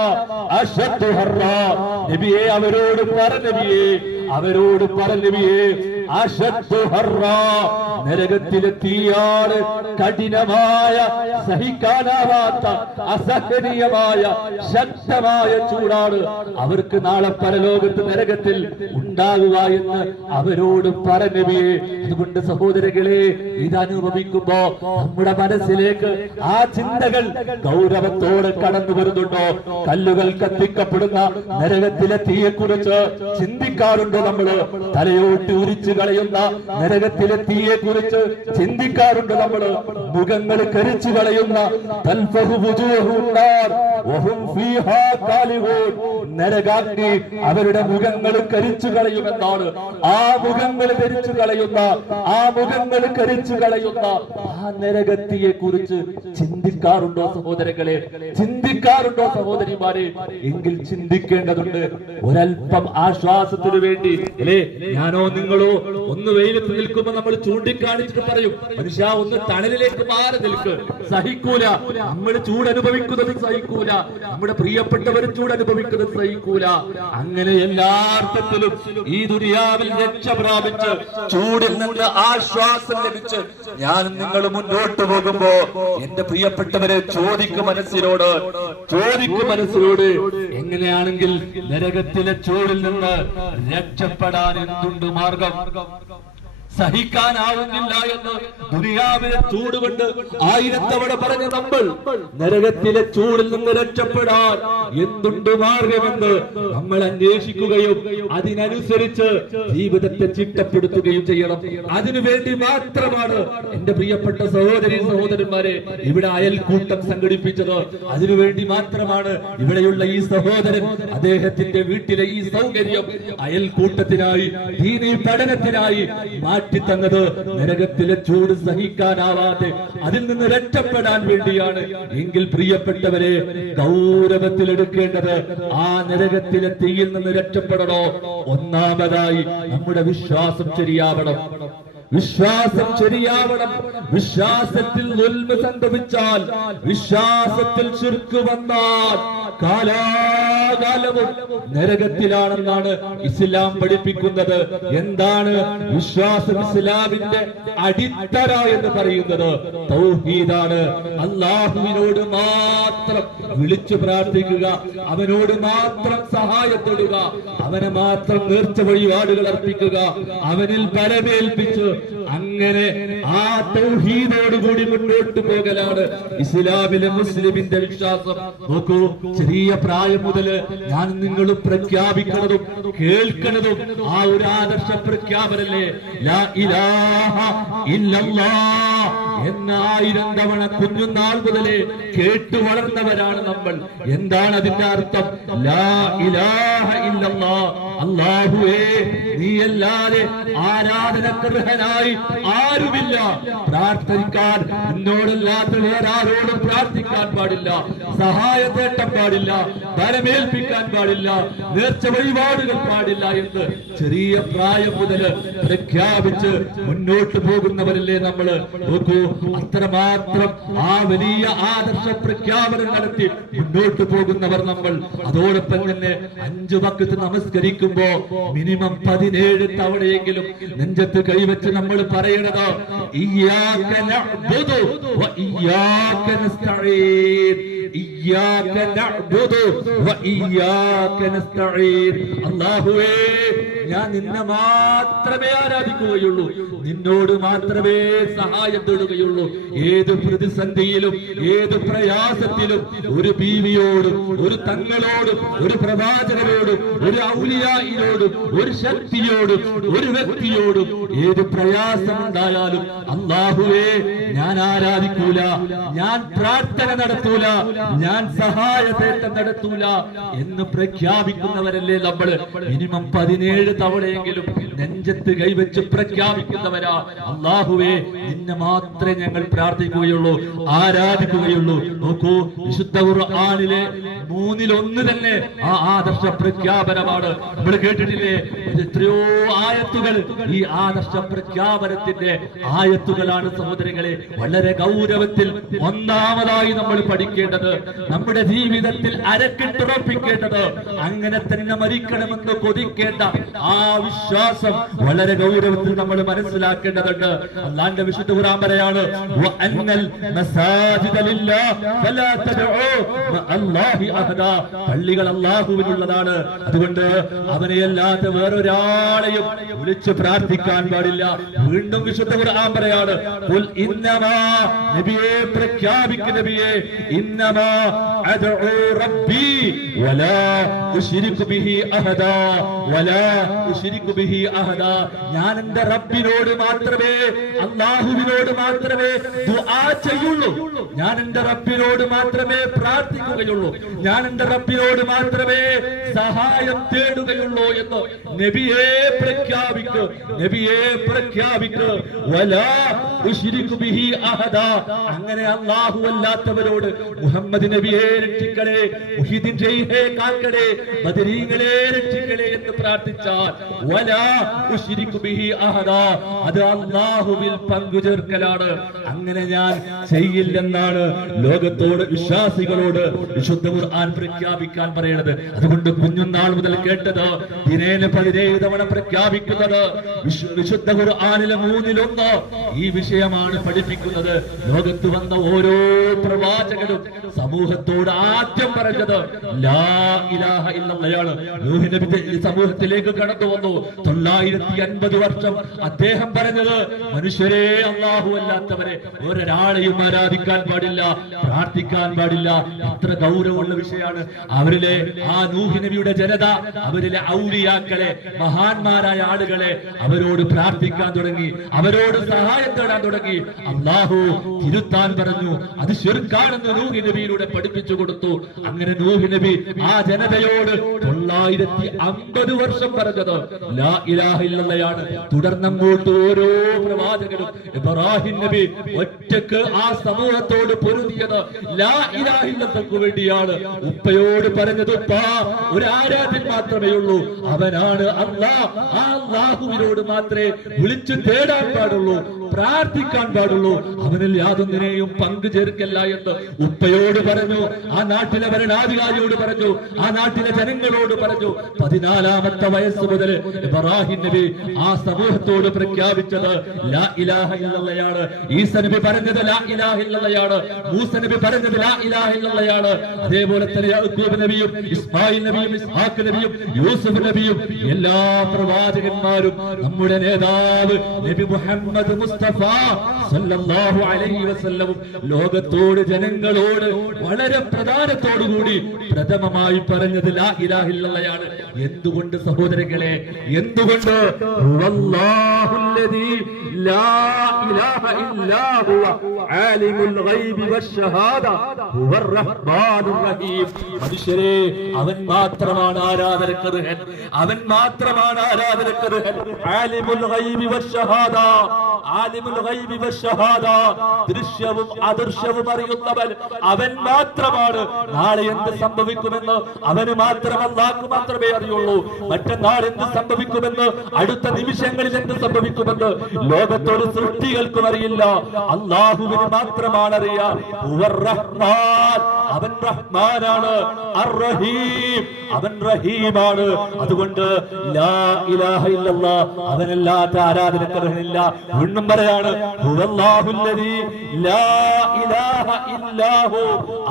അശദ്ദു ഹർറാ. നബിയേ, അവരോട് പറ നബിയേ, അവരോട് പറ നബിയേ, അശദ്ദു ഹർറാ, നരകത്തിലെ തീയാണ് കഠിനമായ, സഹിക്കാനാവാത്ത, അസഹനീയമായ ശക്തമായ ചൂടാണ് അവർക്ക് നാളെ പരലോകത്ത് നരകത്തിൽ ഉണ്ടാകുക എന്ന് അവരോട് പറ നബിയേ. അതുകൊണ്ട് സഹോദരങ്ങളെ, ഇതനുഭവിക്കുമ്പോ നമ്മുടെ മനസ്സിലേക്ക് ആ ചിന്തകൾ ഗൗരവത്തോടെ കടന്നു വരുന്നുണ്ടോ? കല്ലുകൾ കത്തിക്കപ്പെടുന്ന നരകത്തിലെ തീയെക്കുറിച്ച് ചിന്തിക്കാറുണ്ടോ നമ്മള്? തലയോട്ട് ഉരിച്ചു കളയുന്ന നരകത്തിലെ തീയെ കുറിച്ച് ചിന്തിക്കാറുണ്ട് നമ്മള്? മുഖങ്ങൾ കരിച്ചു കളയുന്ന നരകാഗ്നി അവരുടെ മുഖങ്ങൾ കരിച്ചു കളയുമെന്നാണ്. ആ മുഖങ്ങൾ കരിച്ചു കളയുന്ന, ആ മുഖങ്ങൾ കരിച്ചു കളയുന്ന ആ നരകത്തിയെ കുറിച്ച് ചിന്തിക്കാറുണ്ടോ സഹോദരങ്ങളെ? ചിന്തിക്കാറുണ്ടോ സഹോദരിമാരെ? എങ്കിൽ ചിന്തിക്കേണ്ടതുണ്ട്. ഒരൽപ്പം ആശ്വാസത്തിനു വേണ്ടി അല്ലേ, ഞാനോ നിങ്ങളോ ഒന്ന് വെയിലത്ത് നിൽക്കുമ്പോ നമ്മൾ ചൂണ്ടിക്കാണിച്ചിട്ട് പറയും, മനുഷ്യ ഒന്ന് തണലിലേക്ക് മാറി നിൽക്ക്. സഹിക്കൂല, നമ്മൾ ചൂട് അനുഭവിക്കുന്നത് സഹിക്കൂല, നമ്മുടെ പ്രിയപ്പെട്ടവരും ചൂട് അനുഭവിക്കുന്നത് സഹിക്കൂല. അങ്ങനെ എല്ലാ അർത്ഥത്തിലും ഈ ദുനിയാവിൽ രക്ഷ പ്രാപിച്ച് ചൂടിൽ നിന്ന് ആശ്വാസം ലഭിച്ച് ഞാൻ നിങ്ങൾ മുന്നോട്ട് പോകുമ്പോ എന്റെ പ്രിയപ്പെട്ടവരെ ചോദിക്കും മനസ്സിനോട്, ചോദിക്കും മനസ്സിനോട്, എങ്ങനെയാണെങ്കിൽ നരകത്തിലെ ചൂടിൽ നിന്ന് രക്ഷപ്പെടാൻ എന്തുണ്ട് മാർഗം? സഹിക്കാനാവുന്നില്ല എന്ന് ദുനിയാവിലെ ചൂട് കൊണ്ട് 1000 തവണ പറഞ്ഞ നമ്മൾ നരകത്തിലെ ചൂടിൽ നിന്ന് രക്ഷപ്പെടാൻ എന്തുണ്ട് മാർഗമെന്ന് നമ്മൾ അന്വേഷിക്കുകയും അതിനനുസരിച്ച് ജീവിതത്തെ ചിട്ടപ്പെടുത്തുകയും ചെയ്യണം. അതിനുവേണ്ടി മാത്രമാണ് എന്റെ പ്രിയപ്പെട്ട സഹോദരി സഹോദരന്മാരെ ഇവിടെ അയൽക്കൂട്ടം സംഘടിപ്പിച്ചത്. അതിനുവേണ്ടി മാത്രമാണ് ഇവിടെയുള്ള ഈ സഹോദരൻ അദ്ദേഹത്തിന്റെ വീട്ടിലെ ഈ സൗകര്യം അയൽക്കൂട്ടത്തിനായി, ദീനീ പഠനത്തിനായി മാറ്റിത്തന്നത്. നരകത്തിലെ ചൂട് സഹിക്കാനാവാതെ അതിൽ നിന്ന് രക്ഷപ്പെടാൻ വേണ്ടിയാണ്. എങ്കിൽ പ്രിയപ്പെട്ടവരെ, ഗൗരവത്തിലെടുക്കേണ്ടത് ആ നരകത്തിലെ തീയിൽ നിന്ന് രക്ഷപ്പെടണോ? ഒന്നാമതായി നമ്മുടെ വിശ്വാസം ശരിയാവണം. വിശ്വാസം ശരിയാവണം. വിശ്വാസത്തിൽ ദുൽമ സംഭവിച്ചാൽ, വിശ്വാസത്തിൽ ശിർക്ക് വന്നാൽ കാലാകാലവും നരകത്തിലാണെന്നാണ് ഇസ്ലാം പഠിപ്പിക്കുന്നത്. എന്താണ് വിശ്വാസം? ഇസ്ലാമിന്റെ അടിത്തറ എന്ന് പറയുന്നത് തൗഹീദാണ്. അല്ലാഹുവിനോട് മാത്രം വിളിച്ചു പ്രാർത്ഥിക്കുക, അവനോട് മാത്രം സഹായം തേടുക, അവനെ മാത്രം നേർച്ച വഴിപാടുകൾ അർപ്പിക്കുക, അവനിൽ പരമേൽപ്പിച്ച് അങ്ങനെ ആ തൗഹീദോടുകൂടി മുന്നോട്ട് പോകലാണ് ഇസ്ലാമിലെ മുസ്ലിമിന്റെ വിശ്വാസം. നോക്കൂ, ചെറിയ പ്രായം മുതല് ഞാൻ നിങ്ങളും പ്രഖ്യാപിക്കുന്നതും കേൾക്കുന്നതും ആ ഒരു ആദർശ പ്രഖ്യാപനല്ലേ, ലാ ഇലാഹ ഇല്ലല്ലാഹ് എന്ന 1000 തവണ കുഞ്ഞുനാൾ മുതലേ കേട്ടു വളർന്നവരാണ് നമ്മൾ. എന്താണ് അതിന്റെ അർത്ഥം? ലാ ഇലാഹ ഇല്ലല്ലാഹ്, അല്ലാഹുവേ നീയല്ലാതെ ആരാധനക്കർഹനായി ആരുമില്ല, പ്രാർത്ഥിക്കാൻ നിന്നോടല്ലാത്ത വേറെ ആരോടും പ്രാർത്ഥിക്കാൻ പാടില്ല, സഹായം തേട്ടാൻ പാടില്ല, ബലമേൽപ്പിക്കാൻ പാടില്ല, നേർച്ച വഴിപാടുകൾ പാടില്ല എന്ന് ചെറിയ പ്രായം മുതൽ പ്രഖ്യാപിച്ച് മുന്നോട്ട് പോകുന്നവരല്ലേ നമ്മള്. നോക്കൂ, അത്രമാത്രം ആ വലിയ ആദർശ പ്രഖ്യാപനം നടത്തി മുന്നോട്ട് പോകുന്നവർ നമ്മൾ. അതോടൊപ്പം തന്നെ 5 വഖ്ത് നമസ്കരിക്കുമ്പോ മിനിമം 17 തവണയെങ്കിലും നെഞ്ചത്ത് കൈവച്ച് നമ്മൾ പറയണത് ഇയ്യാക നഅ്ബുദു വ ഇയ്യാക നസ്തഈൻ, ഇയ്യാക നഅ്ബുദു വ ഇയ്യാക നസ്തഈൻ. അല്ലാഹുവേ ഞാൻ നിന്നെ മാത്രമേ ആരാധിക്കുകയുള്ളൂ, നിന്നോട് മാത്രമേ സഹായം തേടുകയുള്ളൂ. ഏത് പ്രതിസന്ധിയിലും ഏത് പ്രയാസത്തിലും ഒരു ബീവിയോടും ഒരു തങ്ങളോടും ഒരു പ്രവാചകരോടും ഒരു ഔലിയായിനോടും ഒരു ശക്തിയോടും ഒരു വ്യക്തിയോടും ഏത് പ്രയാസമുണ്ടായാലും അല്ലാഹുവേ ഞാൻ ആരാധിക്കൂല, ഞാൻ പ്രാർത്ഥന നടത്തൂല, ഞാൻ സഹായതേട്ടം നടത്തൂല എന്ന് പ്രഖ്യാപിക്കുന്നവരല്ലേ നമ്മൾ. മിനിമം 17 തവണയെങ്കിലും നെഞ്ചത്ത് കൈവച്ച് പ്രഖ്യാപിക്കുന്നവരാ. അല്ലാഹുവേ നിന്നെ മാത്രമേ ഞങ്ങൾ പ്രാർത്ഥിക്കുകയുള്ളൂ, ആരാധിക്കുകയുള്ളൂ. നോക്കൂ, വിശുദ്ധ ഖുർആനിലെ 1/3 തന്നെ ആ ആദർശ പ്രഖ്യാപനമാണ്. നമ്മൾ കേട്ടിട്ടില്ലേ എത്രയോ ആയത്തുകൾ ഈ ആദർശ പ്രഖ്യാപനത്തിന്റെ ആയത്തുകളാണ് സഹോദരങ്ങളെ. വളരെ ഗൗരവത്തിൽ ഒന്നാമതായി നമ്മൾ പഠിക്കേണ്ടത്, നമ്മുടെ ജീവിതത്തിൽ അരക്കിട്ടുറപ്പിക്കേണ്ടത്, അങ്ങനെ തന്നെ മരിക്കണമെന്ന് കൊതിക്കേണ്ട ആ വിശ്വാസം വളരെ ഗൗരവത്തിൽ നമ്മൾ മനസ്സിലാക്കേണ്ടതുണ്ട്. അല്ലാഹുവിന്റെ വിശുദ്ധ ഖുർആൻ പറയാണ് വഅന്നൽ മസാജിദ ലില്ലാഹ് ഫലാ തദ്ഉ മഅല്ലാഹി അഹദാ, പള്ളികൾ അല്ലാഹുവിനുള്ളതാണ്, അതുകൊണ്ട് അവനെയല്ലാതെ വേറൊരാളെയും വിളിച്ച് പ്രാർത്ഥിക്കാൻ പാടില്ല. വീണ്ടും വിശുദ്ധ ഖുർആൻ പറയാണ് ഖുൽ ഇന്നമാ, നബിയെ പ്രഖ്യാപിക്കു നബിയെ, ഇന്നമാ അദ്ഉ റബ്ബി വലാ ഉശ്രികു ബിഹി അഹദാ വലാ ഉശ്രികു ബിഹി അഹദാ, ഞാൻ എന്റെ റബ്ബിനോട് മാത്രമേ അല്ലാഹുവിനോട് മാത്രമേ ദുആ ചെയ്യുള്ളൂ, ഞാൻ എന്റെ റബ്ബിനോട് മാത്രമേ പ്രാർത്ഥിക്കുകയുള്ളൂ, ഞാൻ എന്റെ റബ്ബിനോട് മാത്രമേ സഹായം തേടുകയുള്ളൂ എന്ന് നബിയെ പ്രഖ്യാപിക്കു, നബിയെ പ്രഖ്യാപിക്കു. വലാ ഉശ്രികു ബിഹി അഹദാ, അങ്ങനെ അല്ലാഹു അല്ലാത്തവരോട് മുഹമ്മദ് നബിയെ രക്ഷിക്കണേ, മുഹീദ്ദീൻ ഷെയ്ഖെ കാക്കണേ, ബദരീങ്ങളെ രക്ഷിക്കണേ എന്ന് പ്രാർത്ഥിച്ചാൽ വലാ ഉശ്രികു ബിഹി അഹദാ, അത് അല്ലാഹുവിൽ പങ്കു ചേർക്കലാണ്. അങ്ങനെ ഞാൻ ചെയ്യില്ലെന്നാണ് ലോകത്തോട് വിശ്വാസികളോട് വിശുദ്ധ ഖുർആൻ പ്രഖ്യാപിക്കാൻ പറയുന്നത്. അതുകൊണ്ട് കുഞ്ഞുനാൾ മുതൽ കേട്ടത് ദിനേന 17 തവണ പ്രഖ്യാപിക്കുന്നത് വിശുദ്ധ ഖുർആനിലെ 1/3 ഈ വിഷയമാണ് പഠിപ്പിക്കുന്നത്. ലോകത്ത് വന്ന ഓരോ പ്രവാചകനും സമൂഹത്തോട് ആദ്യം പറഞ്ഞത് ലാ ഇലാഹ ഇല്ലല്ലാഹ്. നൂഹ് നബി സമൂഹത്തിലേക്ക് കടന്നു വന്നു, 950 വർഷം അദ്ദേഹം പറഞ്ഞത് മനുഷ്യരെ അല്ലാഹു അല്ലാത്തവരെ ഒരാളെയും ആരാധിക്കാൻ പാടില്ല, പ്രാർത്ഥിക്കാൻ പാടില്ല. എത്ര ഗൗരവമുള്ള വിഷയമാണ്. അവരിലെ ആ നൂഹ് നബിയുടെ ജനത, അവരിലെ ഔലിയാക്കളെ, മഹാന്മാരായ ആളുകളെ അവരോട് പ്രാർത്ഥിക്കാൻ തുടങ്ങി, അവരോട് സഹായം തേടാൻ തുടങ്ങി. അല്ലാഹു തിരുത്താൻ പറഞ്ഞു, അത് ശിർക്കാണെന്ന് നൂഹ് നബിയിലൂടെ പഠിപ്പിച്ചു കൊടുത്തു. അങ്ങനെ നൂഹ് നബി ആ ജനതയോട് 950 വർഷം പറഞ്ഞത് ലാ ഇലാഹ ഇല്ലല്ലാഹ്. തുടർന്നങ്ങോട്ട് ഓരോ പ്രവാചകരും, ഇബ്രാഹിം നബി ഒറ്റക്ക് ആ സമൂഹത്തോട് പൊരുതിയത് ലാ ഇലാഹ ഇല്ലല്ലാഹ്ക്ക് വേണ്ടിയാണ്. ഉപ്പയോട് പറഞ്ഞത് ഉപ്പ, ഒരു ആരാധ്യൻ മാത്രമേ ഉള്ളൂ, അവനാണ് അല്ലാഹ്, ആ അല്ലാഹുവിനോട് മാത്രമേ വിളിച്ചു തേടാൻ പാടുള്ളൂ, പ്രാർത്ഥിക്കാൻ പാടുള്ളൂ, അവനിൽ യാതൊന്നിനെയും പങ്കു ചേർക്കല്ല എന്ന് ഉപ്പയോട് പറഞ്ഞു, ആ നാട്ടിലെ ഭരണാധികാരിയോട് പറഞ്ഞു, ആ നാട്ടിലെ ജനങ്ങളോട് പറഞ്ഞു. 14-ാമത്തെ വയസ്സ് മുതൽ ഇബ്രാഹിം നബി ആ സമൂഹത്തോട് പ്രഖ്യാപിച്ചത് ലാ ഇലാഹ ഇല്ലല്ലാഹയാണ്. ഈസ നബി പറഞ്ഞത് ലാ ഇലാഹ ഇല്ലല്ലാഹയാണ്. മൂസ നബി പറഞ്ഞത് ലാ ഇലാഹ ഇല്ലല്ലാഹയാണ്. അതേപോലെ തന്നെ യാക്കൂബ് നബിയും ഇസ്മായിൽ നബിയും ഇസ്ഹാഖ് നബിയും യൂസുഫ് നബിയും എല്ലാ പ്രവാചകന്മാരും നമ്മുടെ നേതാവ് നബി മുഹമ്മദ് മുസ്തഫ സല്ലല്ലാഹു അലൈഹി വസല്ലം ലോകത്തോട് ജനങ്ങളോട് വളരെ പ്രധാനത്തോടുകൂടി പ്രഥമമായി പറഞ്ഞത് ലാ ഇലാഹ ഇല്ലല്ലാഹയാണ്. എന്തുകൊണ്ട് സഹോദരങ്ങളെ? എന്തുകൊണ്ട്? വല്ലാഹുല്ലദീ ലാ ഇലാഹ ഇല്ലാ ഹുവ ആലിമുൽ ഗൈബി വശ്ശഹാദ ഹുവർ റഹ്മാനുർ റഹീം. മനുഷ്യരെ, അവൻ മാത്രമാണ് ആരാധനക്കർഹൻ, അവൻ മാത്രമാണ് ആരാധനക്കർഹൻ. ആലിമുൽ ഗൈബി വശ്ശഹാദ, ആലിമുൽ ഗൈബി വശ്ശഹാദ, ദൃശ്യവും അദൃശ്യവും അറിയുന്നവൻ അവൻ മാത്രമാണ്. നാളെ എന്ത് സംഭവിക്കുമെന്ന് അവന് മാത്രം, അല്ലാഹു മാത്രമേ അറിയുള്ളൂ. മറ്റന്നാൾ എന്ത് സംഭവിക്കുമെന്ന്, അടുത്ത നിമിഷങ്ങളിൽ എന്ത് സംഭവിക്കുമെന്ന് ലോകത്തോട് സൃഷ്ടികൾക്കും അറിയില്ല. അല്ലാഹുവിന് മാത്രമാണ് അറിയാം. റഹ്മാൻ, അവൻ റഹ്മാനാണ്. അർ-റഹീം, അവൻ റഹീമാണ്. അതുകൊണ്ട് ലാ ഇലാഹ ഇല്ലല്ലാഹ്, അവനല്ലാത്ത ആരാധനക്കർഹനില്ല. വീണ്ടും പറയാണ് ഹുവല്ലാഹുല്ലദീ ലാ ഇലാഹ ഇല്ലാഹു,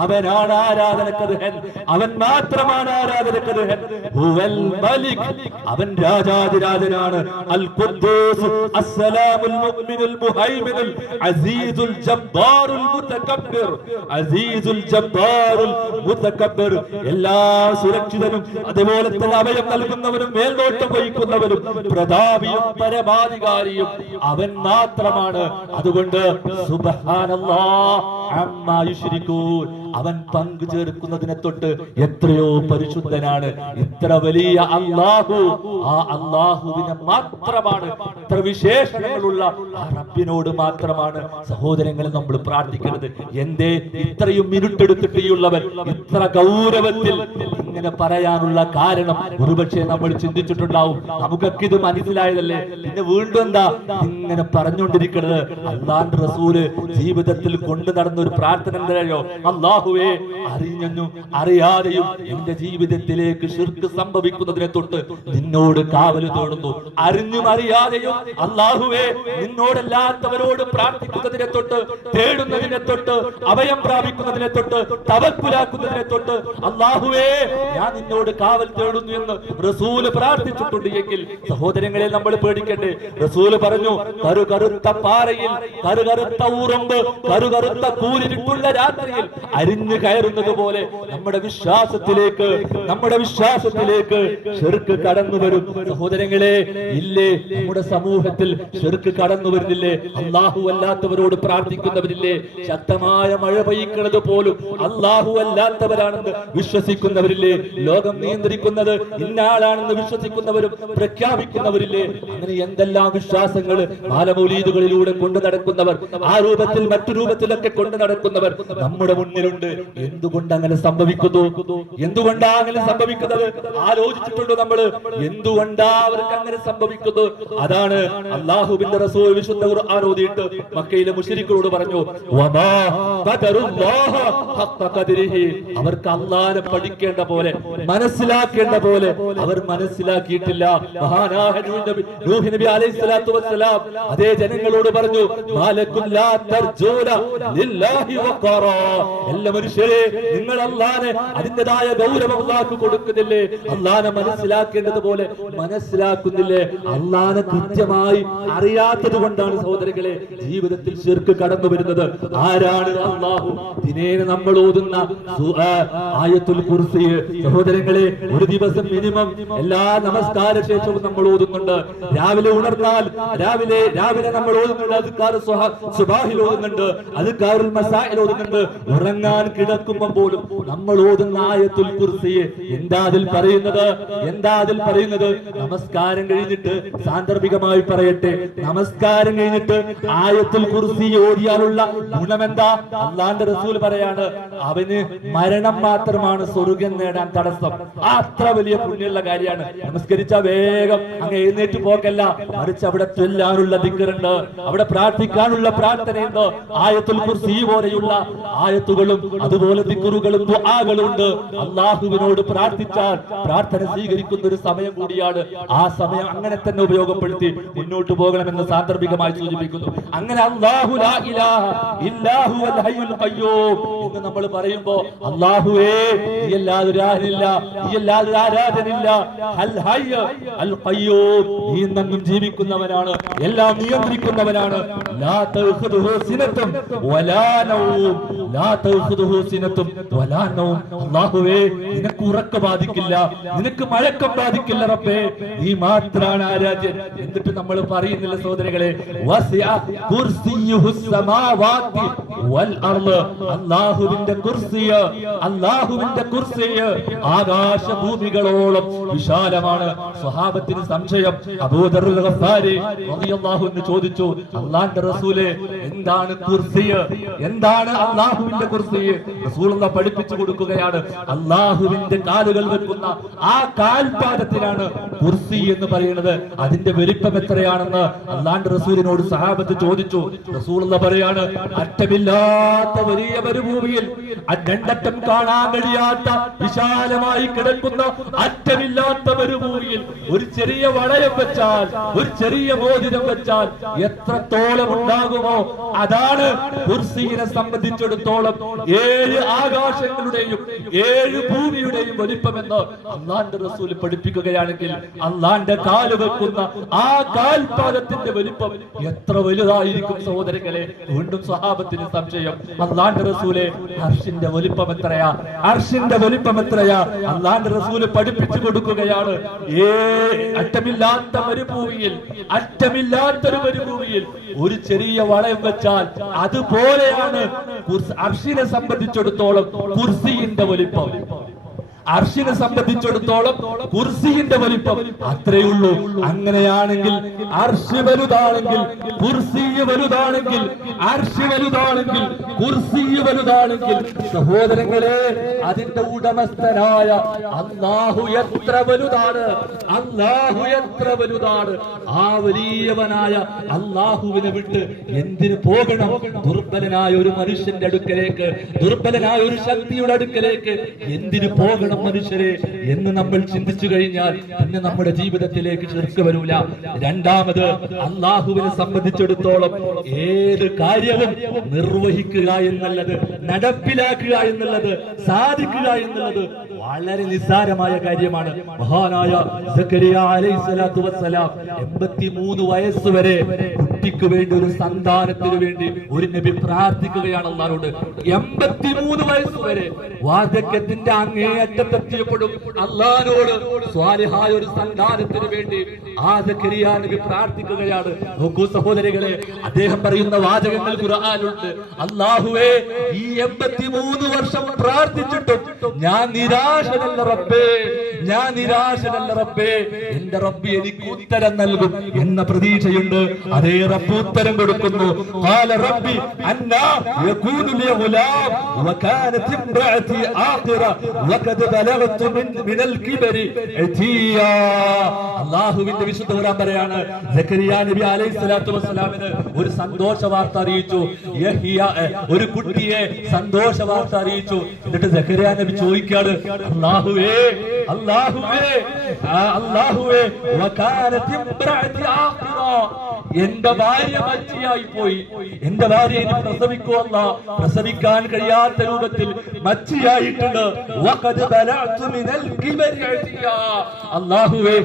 അവനാണ് ആരാധനക്കർഹൻ, അവൻ മാത്രമാണ് ആരാധനക്കർഹൻ. ഹുവൽ മലിക്, അവൻ രാജാധിരാജനാണ്. അൽ ഖുദ്ദൂസ് അസ്സലാമുൽ മുഅ്മിനുൽ മുഹൈമിനുൽ അസീസുൽ ജബ്ബാറുൽ മുതകബ്ബിർ, അസീസുൽ ജബ്ബാറുൽ മുതകബ്ബിർ, എല്ലാ സുരക്ഷിതനും അതുപോലെ തന്നെ അഭയം നൽകുന്നവനും മേൽനോട്ടം വഹിക്കുന്നവനും പ്രതാപിയും പരമാധികാരിയും അവൻ മാത്രമാണ്. അതുകൊണ്ട് സുബ്ഹാനല്ലാഹ് അമ്മാ യുശ്രികൂൻ, അവൻ പങ്കു ചേർക്കുന്നതിനെ തൊട്ട് എത്രയോ പരിശുദ്ധനാണ്. ഇത്ര വലിയ അല്ലാഹു, ആ അല്ലാഹുവിനെ മാത്രമാണ്, ഇത്ര വിശേഷണങ്ങളുള്ള ആ റബ്ബിനോട് മാത്രമാണ് സഹോദരങ്ങളെ നമ്മൾ പ്രാർത്ഥിക്കുന്നത്. എന്തേ ഇത്രയും മിനിറ്റെടുത്തിട്ട് ഈ ഉള്ളവൻ ഇത്ര ഗൗരവത്തിൽ ഇങ്ങനെ പറയാനുള്ള കാരണം ഒരുപക്ഷെ നമ്മൾ ചിന്തിച്ചിട്ടുണ്ടാവും. നമുക്കൊക്കെ ഇത് മനസ്സിലായതല്ലേ, പിന്നെ വീണ്ടും എന്താ ഇങ്ങനെ പറഞ്ഞുകൊണ്ടിരിക്കുന്നത്? അല്ലാഹുവിന്റെ റസൂല് ജീവിതത്തിൽ കൊണ്ടു നടന്ന ഒരു പ്രാർത്ഥന എന്തായോ? അല്ലാഹുവേ, അറിഞ്ഞും അറിയാതെയും എന്റെ ജീവിതത്തിലേക്ക് ശിർക്ക് സംഭവിക്കുന്നതിനെ തൊട്ട് നിന്നോട് കാവല് തേടുന്നു. അറിഞ്ഞും അറിയാതെയും അല്ലാഹുവേ, നിന്നോടല്ലാത്തവരോട് പ്രാർത്ഥിക്കുന്നതിനെ തൊട്ട്, തേടുന്നതിനെ തൊട്ട്, അഭയം പ്രാപിക്കുന്നതിനെ തൊട്ട്, തവക്കുലാക്കുന്നതിനെ തൊട്ട് അല്ലാഹുവേ, ഞാൻ നിന്നോട് കാവൽ തേടുന്നു എന്ന് റസൂല് പ്രാർത്ഥിച്ചിട്ടുണ്ട് എങ്കിൽ സഹോദരങ്ങളെ നമ്മൾ പേടിക്കണ്ടേ? റസൂല് പറഞ്ഞു, കറുകറുത്ത പാറയിൽ കറുകറുത്ത ഉറുമ്പ് കറുകറുത്ത കൂരിരുട്ടുള്ള രാത്രിയിൽ അരിഞ്ഞു കയറുന്നത് പോലെ നമ്മുടെ വിശ്വാസത്തിലേക്ക് ശിർക്ക് കടന്നു വരും. സഹോദരങ്ങളെ, ഇല്ലേ നമ്മുടെ സമൂഹത്തിൽ ശിർക്ക് കടന്നു വരുന്നില്ലേ? അല്ലാഹു അല്ലാത്തവരോട് പ്രാർത്ഥിക്കുന്നവരില്ലേ? ശക്തമായ മഴ പെയ്ക്കുന്നത് പോലും അല്ലാഹു അല്ലാത്തവരാണെന്ന് വിശ്വസിക്കുന്നവരില്ലേ? ലോകം നിയന്ത്രിക്കുന്നത് ഇന്നാളാണെന്ന് വിശ്വസിക്കുന്നവരും പ്രഖ്യാപിക്കുന്നവരില്ലേ? അങ്ങനെ എന്തെല്ലാം വിശ്വാസങ്ങൾ മാലമൗലീദുകളിലൂടെ കൊണ്ടു നടക്കുന്നവർ, ആ രൂപത്തിൽ മറ്റു രൂപത്തിലൊക്കെ കൊണ്ടു നടക്കുന്നവർ നമ്മുടെ മുന്നിലുണ്ട്. എന്തുകൊണ്ട് അങ്ങനെ സംഭവിക്കുന്നു? എന്തുകൊണ്ടാ അങ്ങനെ സംഭവിക്കുന്നത്? ആലോചിച്ചിട്ടുണ്ടോ നമ്മൾ? എന്തുകൊണ്ടാ അവർക്ക് അങ്ങനെ സംഭവിക്കുന്നു? അതാണ് അല്ലാഹുവിന്റെ റസൂൽ വിശുദ്ധ ഖുർആൻ ഓതിയിട്ട് മക്കയിലെ മുശ്രിക്കുകളോട് പറഞ്ഞു, വമാ ഖദറുല്ലാഹ ഹഖ്ഖ ഖദരിഹി, അവർക്ക് അല്ലാഹനെ പഠിക്കേണ്ട പോലെ, മനസ്സിലാക്കേണ്ട പോലെ അവർ മനസ്സിലാക്കിയിട്ടില്ല. മഹാനായ നൂഹ് നബി അലൈഹിസ്സലാത്തു വസ്സലാം അതേ ജനങ്ങളോട് പറഞ്ഞു, മാലകും ലാ തർജൂന ലില്ലാഹി വഖാറാ, എല്ലാ മനുഷ്യരെ, നിങ്ങൾ അല്ലാഹനെ അതിന്റേതായ ഗൗരവം അല്ലാഹു കൊടുക്കുന്നില്ലേ? അല്ലാഹനെ മനസ്സിലാക്കേണ്ടതുപോലെ മനസ്സിലാക്കുന്നില്ലേ? അല്ലാഹനെ കൃത്യമായി അറിയാത്തത് കൊണ്ടാണ് സഹോദരങ്ങളെ ജീവിതത്തിൽ ശിർക്ക് കടന്നു വരുന്നത്. ആരാണ് അല്ലാഹു? ദിനേന നമ്മൾ ഓതുന്ന ആയത്തുൽ കുർസി സഹോദരങ്ങളെ ഒരു ദിവസം മിനിമം എല്ലാ നമസ്കാര ശേഷവും നമ്മൾ ഓതുന്നുണ്ട്. രാവിലെ ഉണർന്നാൽ രാവിലെ നമ്മൾ ഓതുന്നുണ്ട്. അദ്കാർ സുബാഹിൽ ഓതുന്നുണ്ട്, അദ്കാറുൽ മസാഇൽ ഓതുന്നുണ്ട്. ഉറങ്ങാൻ ഉറങ്ങാൻ കിടക്കുമ്പോൾ പോലും നമ്മൾ ഓതുന്ന ആയത്തുൽ കുർസിയെ എന്താ അതിൽ പറയുന്നത്? നമസ്കാരം കഴിഞ്ഞിട്ട് സാന്ദർഭികമായി പറയട്ടെ, നമസ്കാരം കഴിഞ്ഞിട്ട് ആയത്തുൽ കുർസി ഓതിയാലുള്ള ഗുണമെന്താ? അള്ളാന്റെ റസൂൽ പറയാണ്, അവന് മരണം മാത്രമാണ് സ്വർഗ്ഗം നേടാൻ തടസ്സം. അത്ര വലിയ പുണ്യമുള്ള കാര്യമാണ്. നമസ്കരിച്ച വേഗം അങ്ങ് എഴുന്നേറ്റ് പോക്കല്ല, മറിച്ച് അവിടെ ചൊല്ലാനുള്ള ദിക്റുണ്ട്, അവിടെ പ്രാർത്ഥിക്കാനുള്ള പ്രാർത്ഥനയുണ്ട്. ആയത്തുൽ കുർസി പോലെയുള്ള ആയത്തുകളും അതുപോലെ ദിക്റുകളും ദുആകളും ഉണ്ട്. അള്ളാഹുവിനോട് പ്രാർത്ഥിച്ചാൽ പ്രാർത്ഥന സ്വീകരിക്കുന്ന ഒരു സമയം കൂടിയാണ്. ആ സമയം അങ്ങനെ തന്നെ ഉപയോഗപ്പെടുത്തി മുന്നോട്ട് പോകണമെന്ന് സാന്ദർഭികമായി സൂചിപ്പിക്കുന്നു. അങ്ങനെ അല്ലാഹു ലാ ഇലാഹ ഇല്ലാ ഹുവൽ ഹയ്യുൽ ഖയ്യൂം എന്ന് നമ്മൾ പറയുമ്പോ, അല്ലാഹുവേ നീയല്ലാതെ ഒരാളില്ല, നീയല്ലാതെ ആരാധനയില്ല, അൽ ഹയ്യ് അൽ ഖയ്യൂം, നീ എന്നും ജീവിക്കുന്നവനാണ്, എല്ലാം നിയന്ത്രിക്കുന്നവനാണ്. ലാ തഖുദുഹു സിനത്തും വലാ നൗം, ലാ തഖുദുഹു സിനത്തും വലാ നൗം. അല്ലാഹുവേ നിനക്ക് ഉറക്കം ബാധിക്കില്ല, നിനക്ക് മഴക്കം ബാധിക്കില്ല റബ്ബേ, നീ മാത്രമാണ് ആരാധ്യൻ. എന്നിട്ട് നമ്മൾ പറയുന്നില്ല സഹോദരങ്ങളെ, വസിഅ കുർസിയുഹുസ് സമാവാതി വൽ അർള്, അല്ലാഹുവിന്റെ കുർസി ആകാശഭൂമികളോളം വിശാലമാണ്. സ്വഹാബത്തിന് സംശയം. അബൂദർ ഗഫാരി റളിയല്ലാഹു അൻഹു ചോദിച്ചു, അല്ലാഹുവിന്റെ റസൂലേ എന്താണ് കുർസി? എന്താണ് അല്ലാഹുവിന്റെ കുർസി? റസൂലുള്ളാഹി പഠിപ്പിച്ചു കൊടുക്കുകയാണ്, അല്ലാഹുവിന്റെ കാലുകൾ വെക്കുന്ന ആ കാൽപാദത്തിനാണ് കുർസി എന്ന് പറയുന്നത്. അതിന്റെ വലിപ്പം എത്രയാണെന്ന് അല്ലാഹുവിന്റെ റസൂലിനോട് സഹാബത്ത് ചോദിച്ചു. റസൂലുള്ളാഹി പറയാണ്, അറ്റമില്ലാത്ത വലിയ മരുഭൂമിയിൽ രണ്ടറ്റം കാണാൻ കഴിയാത്ത വിശാലമായി കിടക്കുന്ന അറ്റമില്ലാത്ത മരുഭൂമിയിൽ ഒരു ചെറിയ വളയം വെച്ചാൽ, ഒരു ചെറിയ മോതിരം വെച്ചാൽ എത്രത്തോളം ഉണ്ടാകുമോ അതാണ് കുർസിയെ സംബന്ധിച്ചിടത്തോളം 7 ആകാശങ്ങളുടെയും 7 ഭൂമിയുടെയും വലിപ്പമെന്ന് അള്ളാന്റെ റസൂൽ പഠിപ്പിക്കുകയാണെങ്കിൽ, അള്ളാന്റെ കാല് വെക്കുന്ന ആ കാൽപാദത്തിന്റെ വലിപ്പം എത്ര വലുതായിരിക്കും സഹോദരങ്ങളെ? വീണ്ടും സ്വഹാബത്തിന് സംശയം, അള്ളാന്റെ റസൂലെ അർശിന്റെ വലിപ്പം എത്രയാ? അർശിന്റെ വലിപ്പം എത്രയാ? അള്ളാന്റെ റസൂല് പഠിപ്പിച്ചു കൊടുക്കുകയാണ്, അറ്റമില്ലാത്തൊരു മരുഭൂമിയിൽ ഒരു ചെറിയ വളയം വെച്ചാൽ അതുപോലെയാണ് അർശിനെ സംബന്ധിച്ചിടത്തോളം കുർസിയുടെ വലിപ്പം. അർശിനെ സംബന്ധിച്ചിടത്തോളം കുർസിയുടെ വലിപ്പം അത്രയുള്ളൂ. അങ്ങനെയാണെങ്കിൽ അർശ് വലുതാണെങ്കിൽ കുർസി വലുതാണെങ്കിൽ, അർശ് വലുതാണെങ്കിൽ കുർസി വലുതാണെങ്കിൽ, സഹോദരങ്ങളെ അതിന്റെ ഉടമസ്ഥനായ അല്ലാഹു എത്ര വലുതാണ്! അല്ലാഹു എത്ര വലുതാണ്! ആ വലിയവനായ അല്ലാഹുവിനെ വിട്ട് എന്തിനു പോകണം? ദുർബലനായ ഒരു മനുഷ്യന്റെ അടുക്കലേക്ക്, ദുർബലനായ ഒരു ശക്തിയുടെ അടുക്കലേക്ക് എന്തിനു പോകണം മനുഷ്യരെ എന്ന് നമ്മൾ ചിന്തിച്ചു കഴിഞ്ഞാൽ പിന്നെ നമ്മുടെ ജീവിതത്തിലേക്ക് ശിർക്ക് വരൂല. രണ്ടാമത്, അല്ലാഹുവിനെ സംബന്ധിച്ചിടത്തോളം ഏത് കാര്യവും നിർവഹിക്കുക എന്നുള്ളത്, നടപ്പിലാക്കുക എന്നുള്ളത്, സാധിക്കുക എന്നുള്ളത് വളരെ നിസ്സാരമായ കാര്യമാണ്. മഹാനായ സക്കരിയ അലൈഹിസ്സലാത്തു വസ്സലാം 83 വയസ്സ് വരെ കുട്ടിക്ക് വേണ്ടി, ഒരു സന്താനത്തിന് വേണ്ടി ഒരു നബി പ്രാർത്ഥിക്കുകയാണ് അല്ലാഹുവോട്. 83 വയസ്സ് വരെ വാർദ്ധക്യത്തിന്റെ അങ്ങേയറ്റത്തെത്തിയപ്പോഴും അല്ലാഹുവോട് സ്വാലിഹായ ഒരു സന്താനത്തിന് വേണ്ടി ആ സക്കരിയ നബി പ്രാർത്ഥിക്കുകയാണ്. നോക്കൂ സഹോദരികളെ, അദ്ദേഹം പറയുന്ന വാചകങ്ങൾ ഖുർആനിലുണ്ട്. അല്ലാഹുവേ, ഈ 83 വർഷം പ്രാർത്ഥിച്ചിട്ടും ഞാൻ നിരാശനല്ല റബ്ബേ, ഞാൻ നിരാശനല്ല റബ്ബേ, എന്റെ റബ്ബ് എനിക്ക് ഉത്തരം നൽകും എന്ന പ്രതീക്ഷയുണ്ട്. അതേ റബ്ബ് ഉത്തരം കൊടുക്കുന്നു. ഖാല റബ്ബി അന്നാ യകൂനു ലി ഗുലാം വകാനത് ഇംറഅതി ആഖിറ വഖദ് ബലഗതു മിനൽ കിബരി അതിയാ. അല്ലാഹുവിന്റെ വിശുദ്ധ ഖുർആൻ പറയാണ്, സക്കരിയ നബി അലൈഹിസ്സലാത്തു വസ്സലാമിന് ഒരു സന്തോഷ വാർത്ത അറിയിച്ചു. യഹ്യ ഒരു കുട്ടിയെ സന്തോഷ വാർത്ത അറിയിച്ചു. എന്നിട്ട് സക്കരിയ നബി ചോദിക്കാണ്, അല്ലാഹുവേ, അല്ലാഹുവേ, അല്ലാഹുവേ, വകാനത് ഇംറഅതി ആഖിറ, എന്റെ ഭാര്യ മച്ചിയായി പോയി, എന്റെ ഭാര്യ ഇനി പ്രസവിക്കോ അല്ലാഹ്, പ്രസവിക്കാൻ കഴിയാത്ത രൂപത്തിൽ മച്ചിയായിട്ടുണ്ട്. വഖദ് ബലഅതു മിനൽ കിബരി അതിയാ. അല്ലാഹുവേ,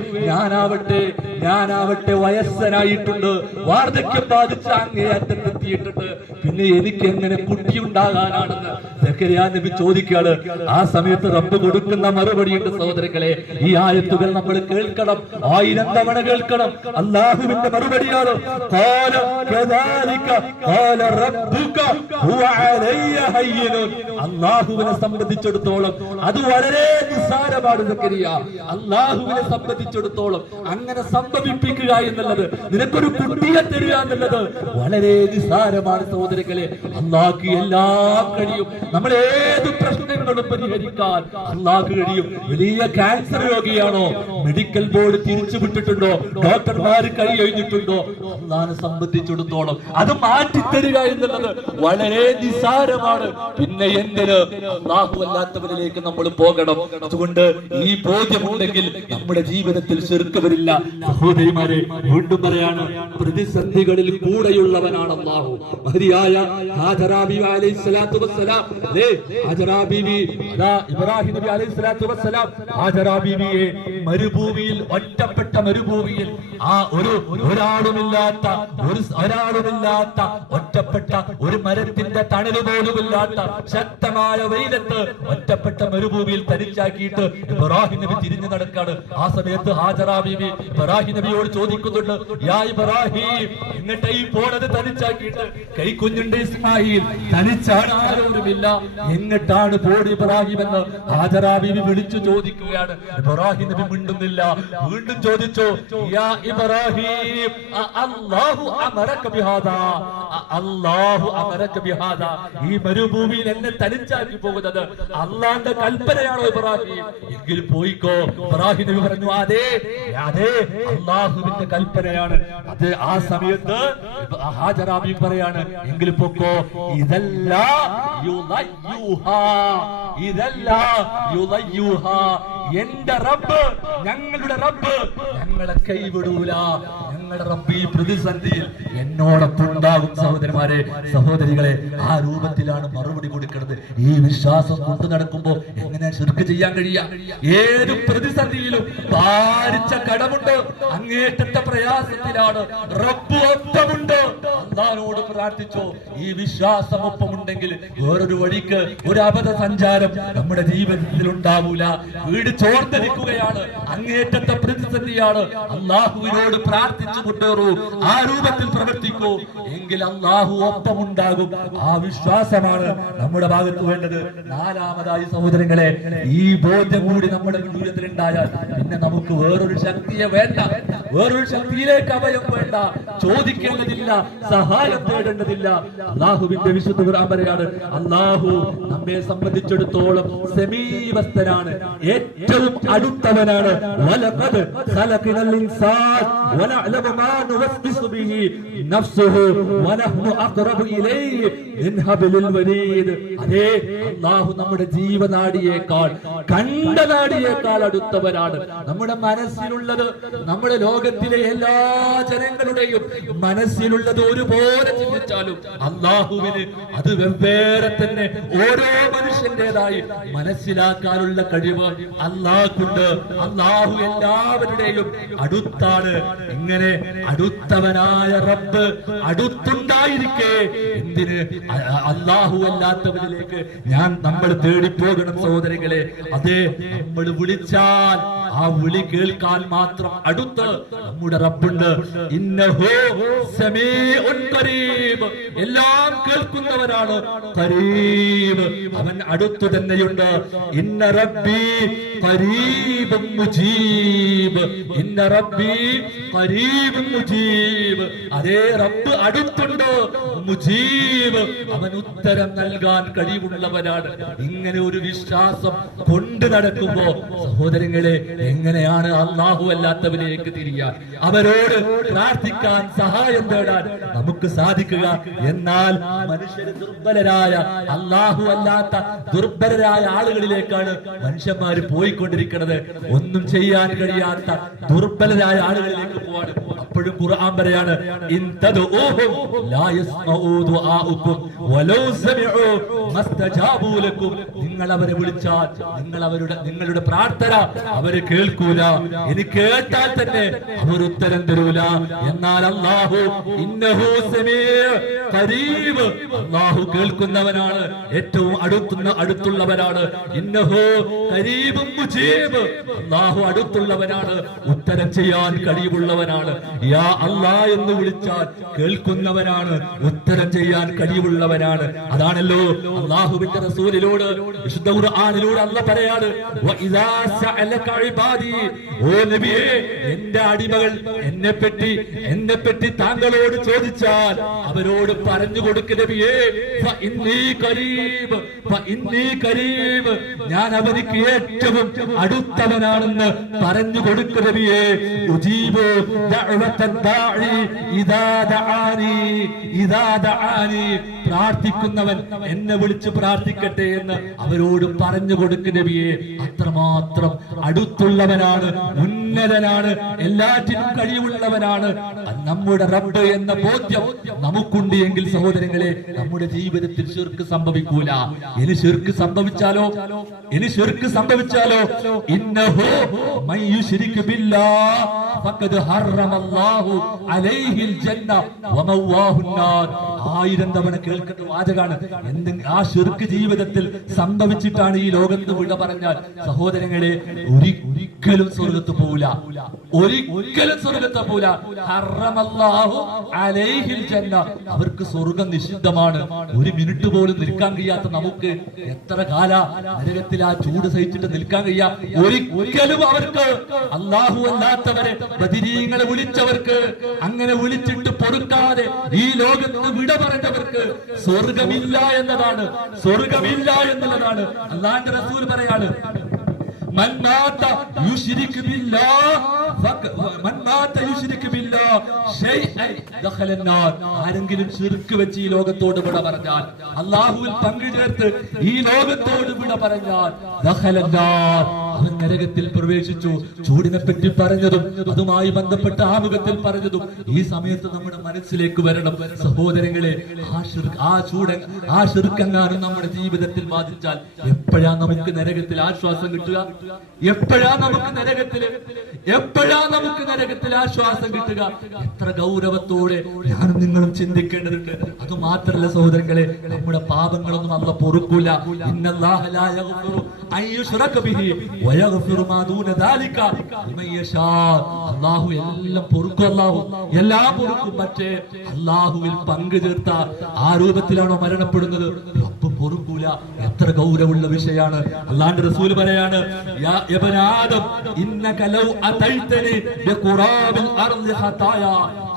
ഞാനാവട്ടെ വയസ്സനായിട്ടുണ്ട്, വാർദ്ധക്യം ബാധിച്ച അങ്ങേയറ്റത്തെത്തിയിട്ടുണ്ട്, പിന്നെ എനിക്ക് എങ്ങനെ കുട്ടി ഉണ്ടാകാനാണെന്ന് സക്കരിയ നബി ചോദിക്കാണ്. ആ സമയത്ത് റബ്ബ് കൊടുക്കുന്ന മറുപടിയുണ്ട് സഹോദരങ്ങളെ. ഈ ആയത്തുകൾ നമ്മൾ കേൾക്കണം, 1000 തവണ കേൾക്കണം. അല്ലാഹുവിന്റെ മറുപടിയാണ് ഖാല കദാലിക ഖാല റബ്ബുക ഹുവ അലയ്യ ഹയ്യിനുൻ. അല്ലാഹുവിനെ സംബന്ധിച്ചിടത്തോളം അത് വളരെ നിസ്സാരമാണ് സക്കരിയ. അല്ലാഹുവിനെ സംബന്ധിച്ചിടത്തോളം അങ്ങനെ സംഭവിപ്പിക്കുക എന്നുള്ളത്, നിനക്കൊരു കുട്ടിയെ തരിക എന്നുള്ളത് വളരെ നിസ്സാരമാണ് സഹോദരങ്ങളെ. അല്ലാഹുക്ക് എല്ലാം കഴിയും. നമ്മൾ ഏത് പ്രശ്നങ്ങളും പരിഹരിക്കാൻ അല്ലാഹുക്ക് കഴിയും. വലിയ ക്യാൻസർ രോഗിയാണോ, മെഡിക്കൽ ബോർഡ് തിരിച്ചു വിട്ടിട്ടുണ്ടോ, ഡോക്ടർമാർ കൈ കഴിഞ്ഞിട്ടുണ്ടോ, അല്ലാഹുവിനെ സംബന്ധിച്ചിടത്തോളം അത് മാറ്റിത്തരിക എന്നുള്ളത് വളരെ നിസ്സാരമാണ്. പിന്നെ എന്തിന് അല്ലാഹു അല്ലാത്തവരിലേക്ക് നമ്മൾ പോകണം? അതുകൊണ്ട് ഈ ബോധ്യമുണ്ടെങ്കിൽ നമ്മുടെ ജീവിതത്തിൽ ശിർക്ക് വരില്ല. സഹോദരിമാരെ, വീണ്ടും പറയാണ്, പ്രതിസന്ധികളിൽ കൂടെയുള്ളവനാണ് അല്ലാഹു. മഹദിയായ ഹാജറ ബീവി അലൈഹിസ്സലാത്തു വസ്സലാം, ഹാജറ ബീവി, ഇബ്രാഹിം നബി അലൈഹിസ്സലാത്തു വസ്സലാം ഹാജറ ബീവിയെ മരുഭൂമിയിൽ, ഒറ്റപ്പെട്ട മരുഭൂമിയിൽ, ആ ഒരാളുമില്ലാത്ത ഒറ്റപ്പെട്ട ഒരു മരത്തിന്റെ തണല് പോലുമില്ലാത്ത ശക്തമായ വെയിലത്ത് ഒറ്റപ്പെട്ട മരുഭൂമിയിൽ തനിച്ചാക്കിയിട്ട് ഇബ്രാഹിം നബി തിരിഞ്ഞു നടക്കാണ്. ആ സമയത്ത് ഹാജറ ബീവി ഇബ്രാഹിം നബിയോട് ചോദിക്കുന്നുണ്ട്, യാ ഇബ്രാഹിം, എങ്ങട്ടായി പോണത് തനിച്ചാക്കിയിട്ട്? കൈക്കുഞ്ഞുണ്ട് ഇസ്മായിൽ, തനിച്ചാണ്, ആരോരുമില്ല, എങ്ങട്ടാണ് പോട് ഇബ്രാഹിം എന്ന് ഹാജറ ബീവി വിളിച്ചു ചോദിക്കുകയാണ്. ഇബ്രാഹിം നബി മിണ്ടുന്നില്ല. വീണ്ടും ചോദിച്ചു, യാ ഇബ്രാഹിം, അല്ലാഹു അമറക ബിഹാദാ, അല്ലാഹു അമറക ബിഹാദാ, ഈ മരുഭൂമിയിൽ എന്നെ തനിച്ചാക്കി പോകുന്നത് അല്ലാഹുവിന്റെ കൽപ്പനയാണോ ഇബ്രാഹിം? എങ്കിൽ പോയിക്കോ. ഇബ്രാഹിം നബി പറഞ്ഞു, അതെ അതെ, അല്ലാഹുവിന്റെ കൽപ്പനയാണ്. അത് ആ സമയത്ത് ഹാജറ ബീവി പറയാണ്, എങ്കിൽ പൊക്കോ. ഇതല്ല യുളയ്യുഹാ, ഇതല്ല യുളയ്യുഹാ, എന്റെ റബ്ബ്, ഞങ്ങളുടെ റബ്ബ് ഞങ്ങളെ കൈവിടൂല. ഞങ്ങളുടെ റബ്ബ് ഈ പ്രതിസന്ധിയിൽ എന്നോടൊപ്പം ഉണ്ടാകും. സഹോദരന്മാരെ, സഹോദരികളെ, ആ രൂപത്തിലാണ് മറുപടി കൊടുക്കുന്നത്. ഈ വിശ്വാസം കൊണ്ടു നടക്കുമ്പോ എങ്ങനെ ശിർക്ക് ചെയ്യാൻ കഴിയാ? ഏത് പ്രതിസന്ധിയിലും ഭാരിച്ച കടമുണ്ട്, അങ്ങേറ്റത്തെ പ്രയാസത്തിലാണ്, റബ്ബ് ഒപ്പമുണ്ട്. അല്ലാഹുവോട് പ്രാർത്ഥിച്ചോ. ഈ വിശ്വാസം ഒപ്പമുണ്ടെങ്കിൽ വേറൊരു വഴിക്ക് ഒരു അബദ്ധ സഞ്ചാരം നമ്മുടെ ജീവിതത്തിൽ ഉണ്ടാവൂല. വീട് ചോർന്നിരിക്കുകയാണ്, അങ്ങേറ്റത്തെ പ്രതിസന്ധിയാണ്, അല്ലാഹുവിനോട് പ്രാർത്ഥിച്ചു കൊണ്ടേറൂ. ആ രൂപത്തിൽ പ്രവർത്തിക്കൂ, എങ്കിൽ അല്ലാഹു ഒപ്പമുണ്ടാകും. ആ വിശ്വാസമാണ് നമ്മുടെ ഭാഗത്ത് വേണ്ടത്. നാലാമതായി സഹോദരങ്ങളെ, ഈ ബോധ്യം കൂടി നമ്മുടെ ജീവിതത്തിലുണ്ടായാൽ പിന്നെ നമുക്ക് വേറൊരു ശക്തിയെ വേണ്ട, വേറൊരു ശക്തിയിലേക്ക് അഭയം വേണ്ട, ചോദിക്കേണ്ടതില്ല, സഹായം തേടേണ്ടതില്ല. അല്ലാഹുവിന്റെ വിശുദ്ധ ഖുർആൻ പറയാണ്, അല്ലാഹു നമ്മെ സംബന്ധിച്ചിടത്തോളം സമീപസ്ഥനാണ്, ഏറ്റവും അടുത്തവനാണ്. വലഖദ് ഖലഖനൽ ഇൻസാൻ വനഅലമു മാ നുവസ്വിസു ബിഹി നഫ്സുഹു വനഹ്നു അഖറബു ഇലൈഹി മിൻ ഹബ്ലിൽ വരീദ്. അതേ, അല്ലാഹു നമ്മുടെ ജീവനാഡിയേക്കാൾ, കണ്ടനാഡിയേക്കാൾ അടുത്തവനാണ്. നമ്മുടെ മനസ്സിലുള്ളത്, നമ്മുടെ ലോകത്തിലെ എല്ലാ ജനങ്ങളുടെയും മനസ്സിലുള്ളത് ഒരുപോലെ ചിന്തിച്ചാലും അല്ലാഹുവിന് അത് വെവ്വേറെ തന്നെ ഓരോ മനുഷ്യന്റേതായി മനസ്സിലാക്കാനുള്ള കഴിവ് അല്ലാഹുണ്ട്. അല്ലാഹു എല്ലാവരുടെയും അടുത്താണ്. ഇങ്ങനെ അടുത്തവനായ റബ്ബ് അടുത്തുണ്ടായിരിക്കെ എന്തിന് അല്ലാഹു അല്ലാത്തവരിലേക്ക് നമ്മൾ തേടിപ്പോകണം സഹോദരങ്ങളെ? അതേ, നമ്മൾ വിളിച്ചാൽ ആ വിളി കേൾക്കാൻ മാത്രം അടുത്ത് നമ്മുടെ റബ്ബുണ്ട്. ഇന്നഹു സമീഉൻ ഖരീബ്, എല്ലാം കേൾക്കുന്നവരാണ്. ഖരീബ്, അവൻ അടുത്തു തന്നെയുണ്ട്. ഇന്ന റബ്ബി ഖരീബും മുജീബ്, ഇന്ന റബ്ബി ഖരീബും മുജീബ്. അതേ, റബ്ബ് അടുത്തുണ്ട്, മുജീബ്, അവൻ ഉത്തരം നൽകാൻ കഴിവുള്ളവനാണ്. ഇങ്ങനെ ഒരു വിശ്വാസം കൊണ്ട് നടക്കുമ്പോ സഹോദരങ്ങളെ, എങ്ങനെയാണ് അല്ലാഹു അല്ലാത്തവരിലേക്ക് തിരിയാൻ, അവരോട് പ്രാർത്ഥിക്കാൻ, സഹായം തേടാൻ നമുക്ക് സാധിക്കുക? എന്നാൽ മനുഷ്യർ ദുർബലരായ, അല്ലാഹു അല്ലാത്ത ദുർബലരായ ആളുകളിലേക്കാണ് മനുഷ്യന്മാര് പോയിക്കൊണ്ടിരിക്കുന്നത്. ഒന്നും ചെയ്യാൻ കഴിയാത്ത ദുർബലരായ ആളുകളിലേക്ക് പോവാണ്. അപ്പോഴും ഖുർആൻ പറയാണ് ഇൻ തദഊഹും ലാ യസ്മഊ ദുആഉകും വലൗ സമിഉ മസ്തജാബൂ ലക്കും. നിങ്ങൾ അവരെ വിളിച്ചാൽ നിങ്ങളുടെ പ്രാർത്ഥന അവര് കേൾക്കൂല. ഇനി കേട്ടാൽ തന്നെ അവർ ഉത്തരം തരൂല. എന്നാൽ അല്ലാഹു ഇന്നഹു സമീഉ ഖരീബ്, അല്ലാഹു കേൾക്കുന്നവനാണ്, ഏറ്റവും അടുത്തുള്ളവനാണ്. ഇന്നഹു ഖരീബും മുജീബ്, അല്ലാഹു അടുത്തുള്ളവനാണ്, ഉത്തരം ചെയ്യാൻ കഴിവുള്ളവനാണ്. യാ അല്ലാഹ് എന്ന് വിളിച്ചാൽ കേൾക്കുന്നവനാണ്, ഉത്തരം ചെയ്യാൻ കഴിവുള്ളവനാണ്. അതാണല്ലോ അല്ലാഹുവിന്റെ റസൂലിനോട് വിശുദ്ധ ഖുർആനിലൂടെ അല്ലാഹ് പറയാണ് വഇദാ സഅലക ഇബാദി, ഓ നബിയേ എന്റെ അടിമകൾ എന്നെപ്പറ്റി താങ്കളോട് ചോദിച്ചാൽ അവരോട് പറഞ്ഞു കൊടുക്ക് നബിയേ ഫഇന്നീ ഖരീബ്, ഞാൻ അവർക്ക് ഏറ്റവും അടുത്തവനാണെന്ന് പറഞ്ഞു കൊടുക്ക് നബിയേ. ഉജീബു ദഅവത്തൻ ദാഇ ഇദാ ദഅാനി, പ്രാർത്ഥിക്കുന്നവൻ എന്നെ വിളിച്ച് പ്രാർത്ഥിക്കട്ടെ എന്ന് അവരോട് പറഞ്ഞു കൊടുക്ക് നബിയേ. അത്രമാത്രം അടുത്തുള്ളവനാണ്, ഉന്നതനാണ്, എല്ലാറ്റിനും കഴിവുള്ളവനാണ് നമ്മുടെ റബ്ബ് എന്ന ബോധ്യം നമുക്കുണ്ട് എങ്കിൽ സഹോദരങ്ങളെ നമ്മുടെ ജീവിതത്തിൽ ശിർക്ക് സംഭവിക്കൂല. ഇനി ശിർക്ക് സംഭവിച്ചാലോ ഇന്നഹു മൻ യുശ്രിക് ബില്ലാഹ് ഫഖദ് ഹറമല്ലാഹു അലൈഹിൽ ജന്ന വമവാഹുൻ നാർ. 1000 തവണ കേൾക്കുന്ന വാചകാണ്. ആ ശിർക്ക് ജീവിതത്തിൽ സംഭവിച്ചിട്ടാണ് ഈ ലോകത്ത് വിട പറഞ്ഞാൽ സഹോദരങ്ങളെ ഒരിക്കലും സ്വർഗത്ത് പോവില്ല, ഒരിക്കലും സ്വർഗത്ത് പോവില്ല. ഹറമല്ലാഹു അലൈഹിൽ ജന്ന, അവർക്ക് സ്വർഗം നിഷിദ്ധമാണ്. ഒരു മിനിറ്റ് പോലും നിൽക്കാൻ കഴിയാത്ത നമുക്ക് എത്ര കാല നരകത്തിൽ ആ ചൂട് സഹിച്ചിട്ട് നിൽക്കാൻ കഴിയാ? ഒരിക്കലും അവർക്ക് അല്ലാഹു അല്ലാത്തവരെ ബദരീങ്ങളെ വിളിച്ചവർക്ക്, അങ്ങനെ വിളിച്ചിട്ട് പൊറുക്കാതെ ഈ ലോകത്ത് വിട പറഞ്ഞവർക്ക് സ്വർഗമില്ല എന്നുള്ളതാണ്. അല്ലാഹുവിന്റെ റസൂൽ പറയാണ് മൻ മാത യുശ്രിക് ബില്ലാഹ് ശൈഅൻ ദഖലൻ നാർ. ആരെങ്കിലും ശിർക്ക് വെച്ച് ഈ ലോകത്തോട് വിട പറഞ്ഞാൽ, അല്ലാഹുവിൽ പങ്കു ചേർത്ത് ഈ ലോകത്തോട് വിട പറഞ്ഞാൽ ദഖലൻ നാർ, അവൻ നരകത്തിൽ പ്രവേശിച്ചു. ചൂടിനെ പറ്റി പറഞ്ഞതും അതുമായി ബന്ധപ്പെട്ട ആമുഖത്തിൽ പറഞ്ഞതും ഈ സമയത്ത് നമ്മുടെ മനസ്സിലേക്ക് വരണം സഹോദരങ്ങളെ. ആ ശിർക്കെങ്ങാനും നമ്മുടെ ജീവിതത്തിൽ ബാധിച്ചാൽ എപ്പോഴാ നമുക്ക് നരകത്തിൽ ആശ്വാസം കിട്ടുക? എപ്പോഴാ നമുക്ക് നരകത്തിൽ ആശ്വാസം കിട്ടുക? എത്ര ഗൗരവത്തോടെ ഞാനും നിങ്ങളും ചിന്തിക്കേണ്ടതുണ്ട്. അത് മാത്രല്ല സഹോദരങ്ങളെ, നമ്മുടെ പാപങ്ങളൊന്നും അല്ലാഹു പൊറുക്കൂല. ഇന്നല്ലാഹ ലാ യഗ്ഫിറു അൻ യുശ്റക ബിഹി വയഗ്ഫിറു മാ ദൂന ദാലിക ലിമൻ യശാ. അല്ലാഹു എല്ലാം പൊറുക്കും, എല്ലാം പൊറുക്കും. പക്ഷേ അല്ലാഹുവിൽ പങ്കു ചേർത്ത ആ രൂപത്തിലാണോ മരണപ്പെടുന്നത്? റബ്ബ് പൊറുക്കൂല. എത്ര ഗൗരവമുള്ള വിഷയമാണ്. അല്ലാഹുവിന്റെ റസൂൽ പറയാണ് യാ ഇബ്ന ആദം ഇന്നക ലൗ അതൈതനി ബിഖുറാബിൽ അർളി ഖതായ.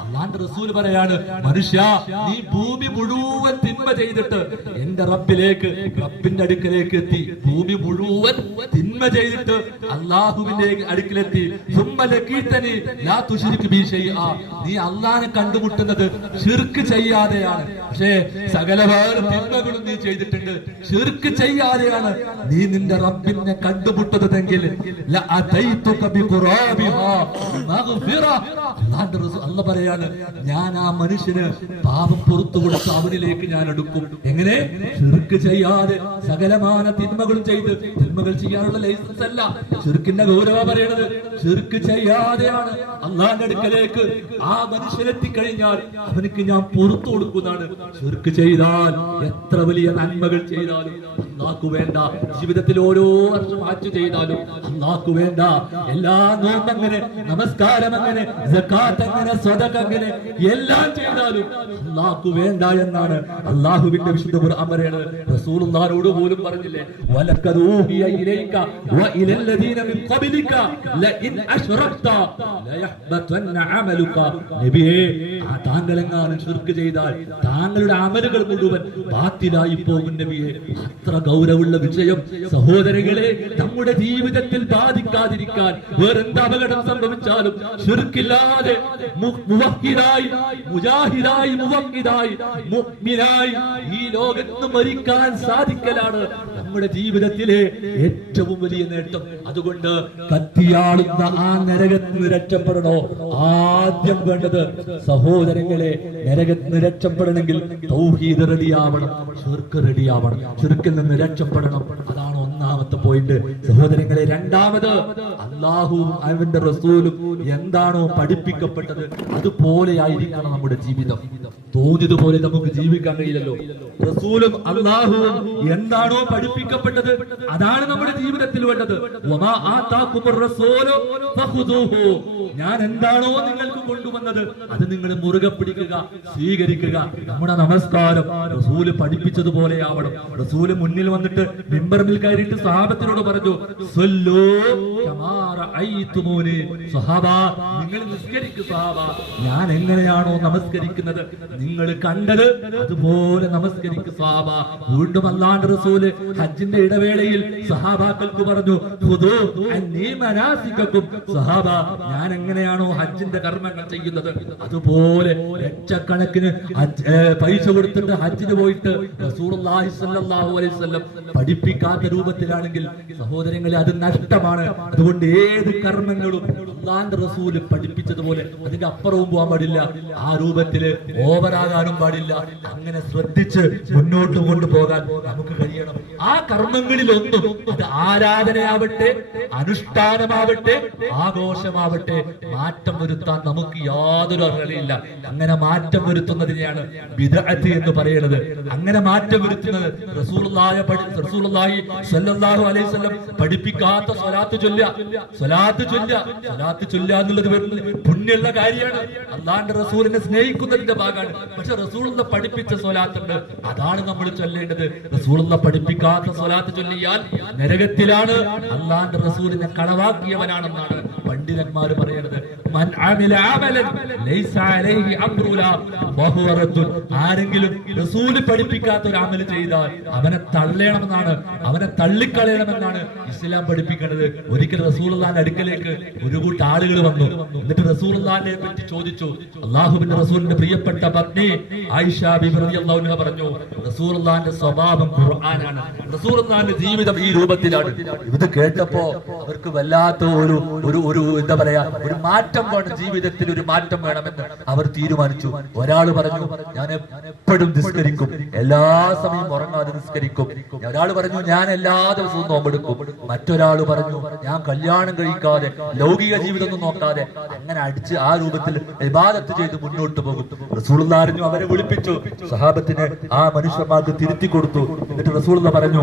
അല്ലാഹുവിന്റെ റസൂൽ പറയാണ് മനുഷ്യ, നീ ഭൂമി മുഴുവൻ തിന്മ ചെയ്തിട്ട് എന്റെ റബ്ബിന്റെ അടുക്കലേക്ക് എത്തി. ഭൂമി മുഴുവൻ തിന്മ ചെയ്തിട്ട് അല്ലാഹുവിന്റെ അടുക്കലെത്തി. സുമ്മ ലഖീതനി ലാ തുശ്രിക് ബി ശൈഅ. നീ അല്ലാഹുവിനെ കണ്ടുമുട്ടുന്നത് ശിർക്ക് ചെയ്യാതെയാണ്. പക്ഷേ സകലവാർ തിന്മകളും നീ ചെയ്തിട്ടുണ്ട്, ശിർക്ക് ചെയ്യാതെയാണ് നീ നിന്റെ റബ്ബിനെ കണ്ടുമുട്ടുന്നതെങ്കിൽ അല്ലാഹു പറയാണ് ഞാൻ ആ മനുഷ്യന് പാപം പുറത്തു കൊടുത്ത് അവനിലേക്ക് ഞാൻ എടുക്കും. എങ്ങനെ? ശിർക്ക് ചെയ്യാതെ സകലമാന തിന്മകൾ ചെയ്ത്, തിന്മകൾ ചെയ്യാനുള്ള ലൈസൻസ് അല്ല ശിർക്കിന്റെ ഗൗരവ പറയണത്. ശിർക്ക് ചെയ്യാതെയാണ് അല്ലാഹുവിന്റെ അടുക്കലേക്ക് ആ മനുഷ്യനെത്തിക്കഴിഞ്ഞാൽ അവനക്ക് ഞാൻ പുറത്തു കൊടുക്കുന്നതാണ്. ശിർക്ക് ചെയ്താൽ എത്ര വലിയ നന്മകൾ ചെയ്താലും അല്ലാഹുക്ക് വേണ്ട. ജീവിതത്തിൽ ഓരോ വർഷം ഹജ്ജ് ചെയ്താലും അല്ലാഹുക്ക് വേണ്ട. എല്ലാ നോമ്പങ്ങനെ, നമസ്കാരം അങ്ങനെ, സകാത്ത് അങ്ങനെ, സ്വതക അങ്ങനെ എല്ലാം ചെയ്താലും അല്ലാഹുക്ക് വേണ്ട എന്നാണ് അല്ലാഹുവിന്റെ വിശുദ്ധ ഖുർആൻ പറയുന്നത്. റസൂലുള്ളാഹിയോട് പോലും പറഞ്ഞില്ലേ വലഖദ് ഊഹിയ ഇലൈക വഇലൽ ലദീന മിൻ ഖബ്ലിക ലഇൻ അശ്റക്ത ലയഹ്ബതന്ന അമലുക. നബിയേ, താങ്കളെങ്ങാനും ശിർക്ക് ചെയ്താൽ താങ്കളുടെ അമലുകൾ മുഴുവൻ ബാത്തിലായി പോകും നബിയേ. അത്ര ഗൗരവമുള്ള വിഷയം. സഹോദരങ്ങളെ, നമ്മുടെ ജീവിതത്തിൽ ബാധിക്കാതിരിക്കാൻ വേറെന്ത് അപകടം സംഭവിച്ചാലും ശിർക്കില്ലാതെ മുവഹ്ഹിദായി, മുജാഹിദായി, മുവഹ്ഹിദായി, മുഅ്മിനായി ഈ ലോകത്ത് മരിക്കാൻ സാധിക്കലാണ് നമ്മുടെ ജീവിതത്തിലെ ഏറ്റവും വലിയ നേട്ടം. അതുകൊണ്ട് കത്തിയാളുന്ന ആ നരകത്തിൽ നിന്ന് രക്ഷപ്പെടണോ? ആദ്യം വേണ്ടത് സഹോദരങ്ങളെ, നരകത്തിൽ നിന്ന് രക്ഷപ്പെടണമെങ്കിൽ തൗഹീദ് റെഡിയാവണം, ശിർക്ക് റെഡിയാവണം, ശിർക്കിൽ നിന്ന് രക്ഷപ്പെടണം. അതാണ് ഒന്നാമത്തെ പോയിന്റ് സഹോദരങ്ങളെ. രണ്ടാമത്, അല്ലാഹുവും അവന്റെ റസൂലും എന്താണോ പഠിപ്പിക്കപ്പെട്ടത് അതുപോലെ ആയിരിക്കണം നമ്മുടെ ജീവിതം. തോന്നിയതുപോലെ നമുക്ക് ജീവിക്കാൻ കഴിയില്ലല്ലോ. റസൂലും അല്ലാഹുവും എന്താണോ പഠിപ്പിക്കപ്പെട്ടത് അതാണ് നമ്മുടെ ജീവിതത്തിൽ വേണ്ടത്. വമാ ആതാകുമുർ റസൂലു ഫഖുദൂഹു, ഞാൻ എന്താണോ നിങ്ങൾക്ക് കൊണ്ടുവന്നത് അത് നിങ്ങൾ മുറുകെ പിടിക്കുക, സ്വീകരിക്കുക. നമ്മുടെ നമസ്കാരം റസൂല് പഠിപ്പിച്ചതുപോലെ ആവണം. റസൂല് മുന്നിൽ വന്നിട്ട് മിമ്പറിൽ കയറിയിട്ട് സഹാബത്തിനോട് പറഞ്ഞു, സ്വല്ലൂ കമാ റഅയ്തുമൂനി, സഹാബ നിങ്ങൾ നിസ്കരിക്കൂ സഹാബ, ഞാൻ എങ്ങനെയാണോ നമസ്കരിക്കുന്നത് നിങ്ങൾ കണ്ടത് അതുപോലെ നമസ്കരിക്കൂ സഹാബ. വീണ്ടും അല്ലാഹുവിന്റെ റസൂല് ഹജ്ജിന്റെ ഇടവേളയിൽ സഹാബാക്കൾക്ക് പറഞ്ഞു, ഖുദൂ അന്നീ മനാസികക്കും, സഹാബ ഞാൻ എങ്ങനെയാണോ ഹജ്ജിന്റെ കർമ്മങ്ങൾ ചെയ്യുന്നത് അതുപോലെ ലക്ഷക്കണക്കിന് പൈസ കൊടുത്തിട്ട് ഹജ്ജിന് പോയിട്ട് റസൂലുള്ളാഹി സ്വല്ലല്ലാഹു അലൈഹി വസല്ലം പഠിപ്പിക്കാത്ത രൂപത്തിലാണെങ്കിൽ സഹോദരങ്ങളെ അത് നഷ്ടമാണ്. അതുകൊണ്ട് ഏത് കർമ്മങ്ങളും അല്ലാഹുവിന്റെ റസൂല് പഠിപ്പിച്ചതുപോലെ അതിന്റെ അപ്പുറവും പോകാൻ പാടില്ല, ആ രൂപത്തില് ഓവറാകാനും പാടില്ല. അങ്ങനെ ശ്രദ്ധിച്ച് മുന്നോട്ട് കൊണ്ടുപോകാൻ നമുക്ക് കഴിയണം. ആ കർമ്മങ്ങളിലൊന്നും അത് ആരാധനയാവട്ടെ, അനുഷ്ഠാനമാവട്ടെ, ആഘോഷമാവട്ടെ, മാറ്റം വരുത്താൻ നമുക്ക് യാതൊരു അർഹതയില്ല. അങ്ങനെ മാറ്റം വരുത്തുന്നതിനെയാണ് ബിദ്അത്ത് എന്ന് പറയുന്നത്. അങ്ങനെ മാറ്റം വരുത്തുന്നത് റസൂലുള്ളാഹി സ്വല്ലല്ലാഹു അലൈഹി വസല്ലം പഠിപ്പിക്കാത്ത സ്വലാത്ത് ചൊല്ലുക, സ്വലാത്ത് ചൊല്ലുക എന്നുള്ളത് പുണ്യമുള്ള കാര്യമാണ്, അല്ലാഹുവിന്റെ റസൂലിനെ സ്നേഹിക്കുന്നതിന്റെ ഭാഗമാണ്. പക്ഷെ റസൂലുള്ള പഠിപ്പിച്ച സ്വലാത്തുണ്ട്, അതാണ് നമ്മൾ ചൊല്ലേണ്ടത്. റസൂലുള്ള പഠിപ്പിക്കാത്ത സ്വലാത്ത് ചൊല്ലിയാൽ നരകത്തിലാണ്, അല്ലാഹുവിന്റെ റസൂലിനെ കളവാക്കിയവനാണെന്നാണ് പണ്ഡിതന്മാർ പറയുന്നത്. മൻ അമില അമലൻ ലൈസ അലൈഹി അംറുനാ വഹുവ റദ്ദുൻ, ആരെങ്കിലും റസൂൽ പഠിപ്പിക്കാത്ത ഒരു അമൽ ചെയ്താൽ അവനെ തള്ളണമെന്നാണ്, അവനെ തള്ളിക്കളയണമെന്നാണ് ഇസ്ലാം പഠിപ്പിക്കുന്നത്. ഒരിക്കൽ റസൂലുള്ളാഹിന്റെ അടുക്കലേക്ക് ഒരു കൂട്ടം ആളുകൾ വന്നു. എന്നിട്ട് റസൂലുള്ളാഹിനെ പറ്റി ചോദിച്ചു. അല്ലാഹുവിന്റെ റസൂലിന്റെ പ്രിയപ്പെട്ട പത്നി ആയിഷ ബിബി റളിയല്ലാഹു അൻഹ പറഞ്ഞു, റസൂലുള്ളാഹിന്റെ സ്വഭാവം ഖുർആനാണ്, റസൂലുള്ളാഹിന്റെ ജീവിതം ഈ രൂപത്തിലാണ്. ഇത് കേട്ടപ്പോ അവർക്ക് വല്ലാത്ത ഒരു എന്താ പറയാ, ഒരു മാറ്റം വേണം, ജീവിതത്തിൽ ഒരു മാറ്റം വേണമെന്ന് അവർ തീരുമാനിച്ചു. ഒരാൾ പറഞ്ഞു, ഞാൻ എപ്പോഴും നിസ്കരിക്കും, എല്ലാ സമയം ഉറങ്ങാതെ നിസ്കരിക്കും. ഒരാൾ പറഞ്ഞു, ഞാൻ എല്ലാ ദിവസവും നോമ്പെടുക്കും. മറ്റൊരാൾ പറഞ്ഞു, ഞാൻ കല്യാണം കഴിക്കാതെ ലൗകിക ജീവിതം ഒന്നും നോക്കാതെ അങ്ങനെ അടിച്ച് ആ രൂപത്തിൽ ഇബാദത്ത് ചെയ്ത് മുന്നോട്ട് പോകും. റസൂലുള്ളാഹി അറിഞ്ഞു, അവരെ വിളിപ്പിച്ചു, സഹാബത്തിന് ആ മനുഷ്യന്മാർക്ക് തിരുത്തി കൊടുത്തു. എന്നിട്ട് റസൂലുള്ളാഹി പറഞ്ഞു,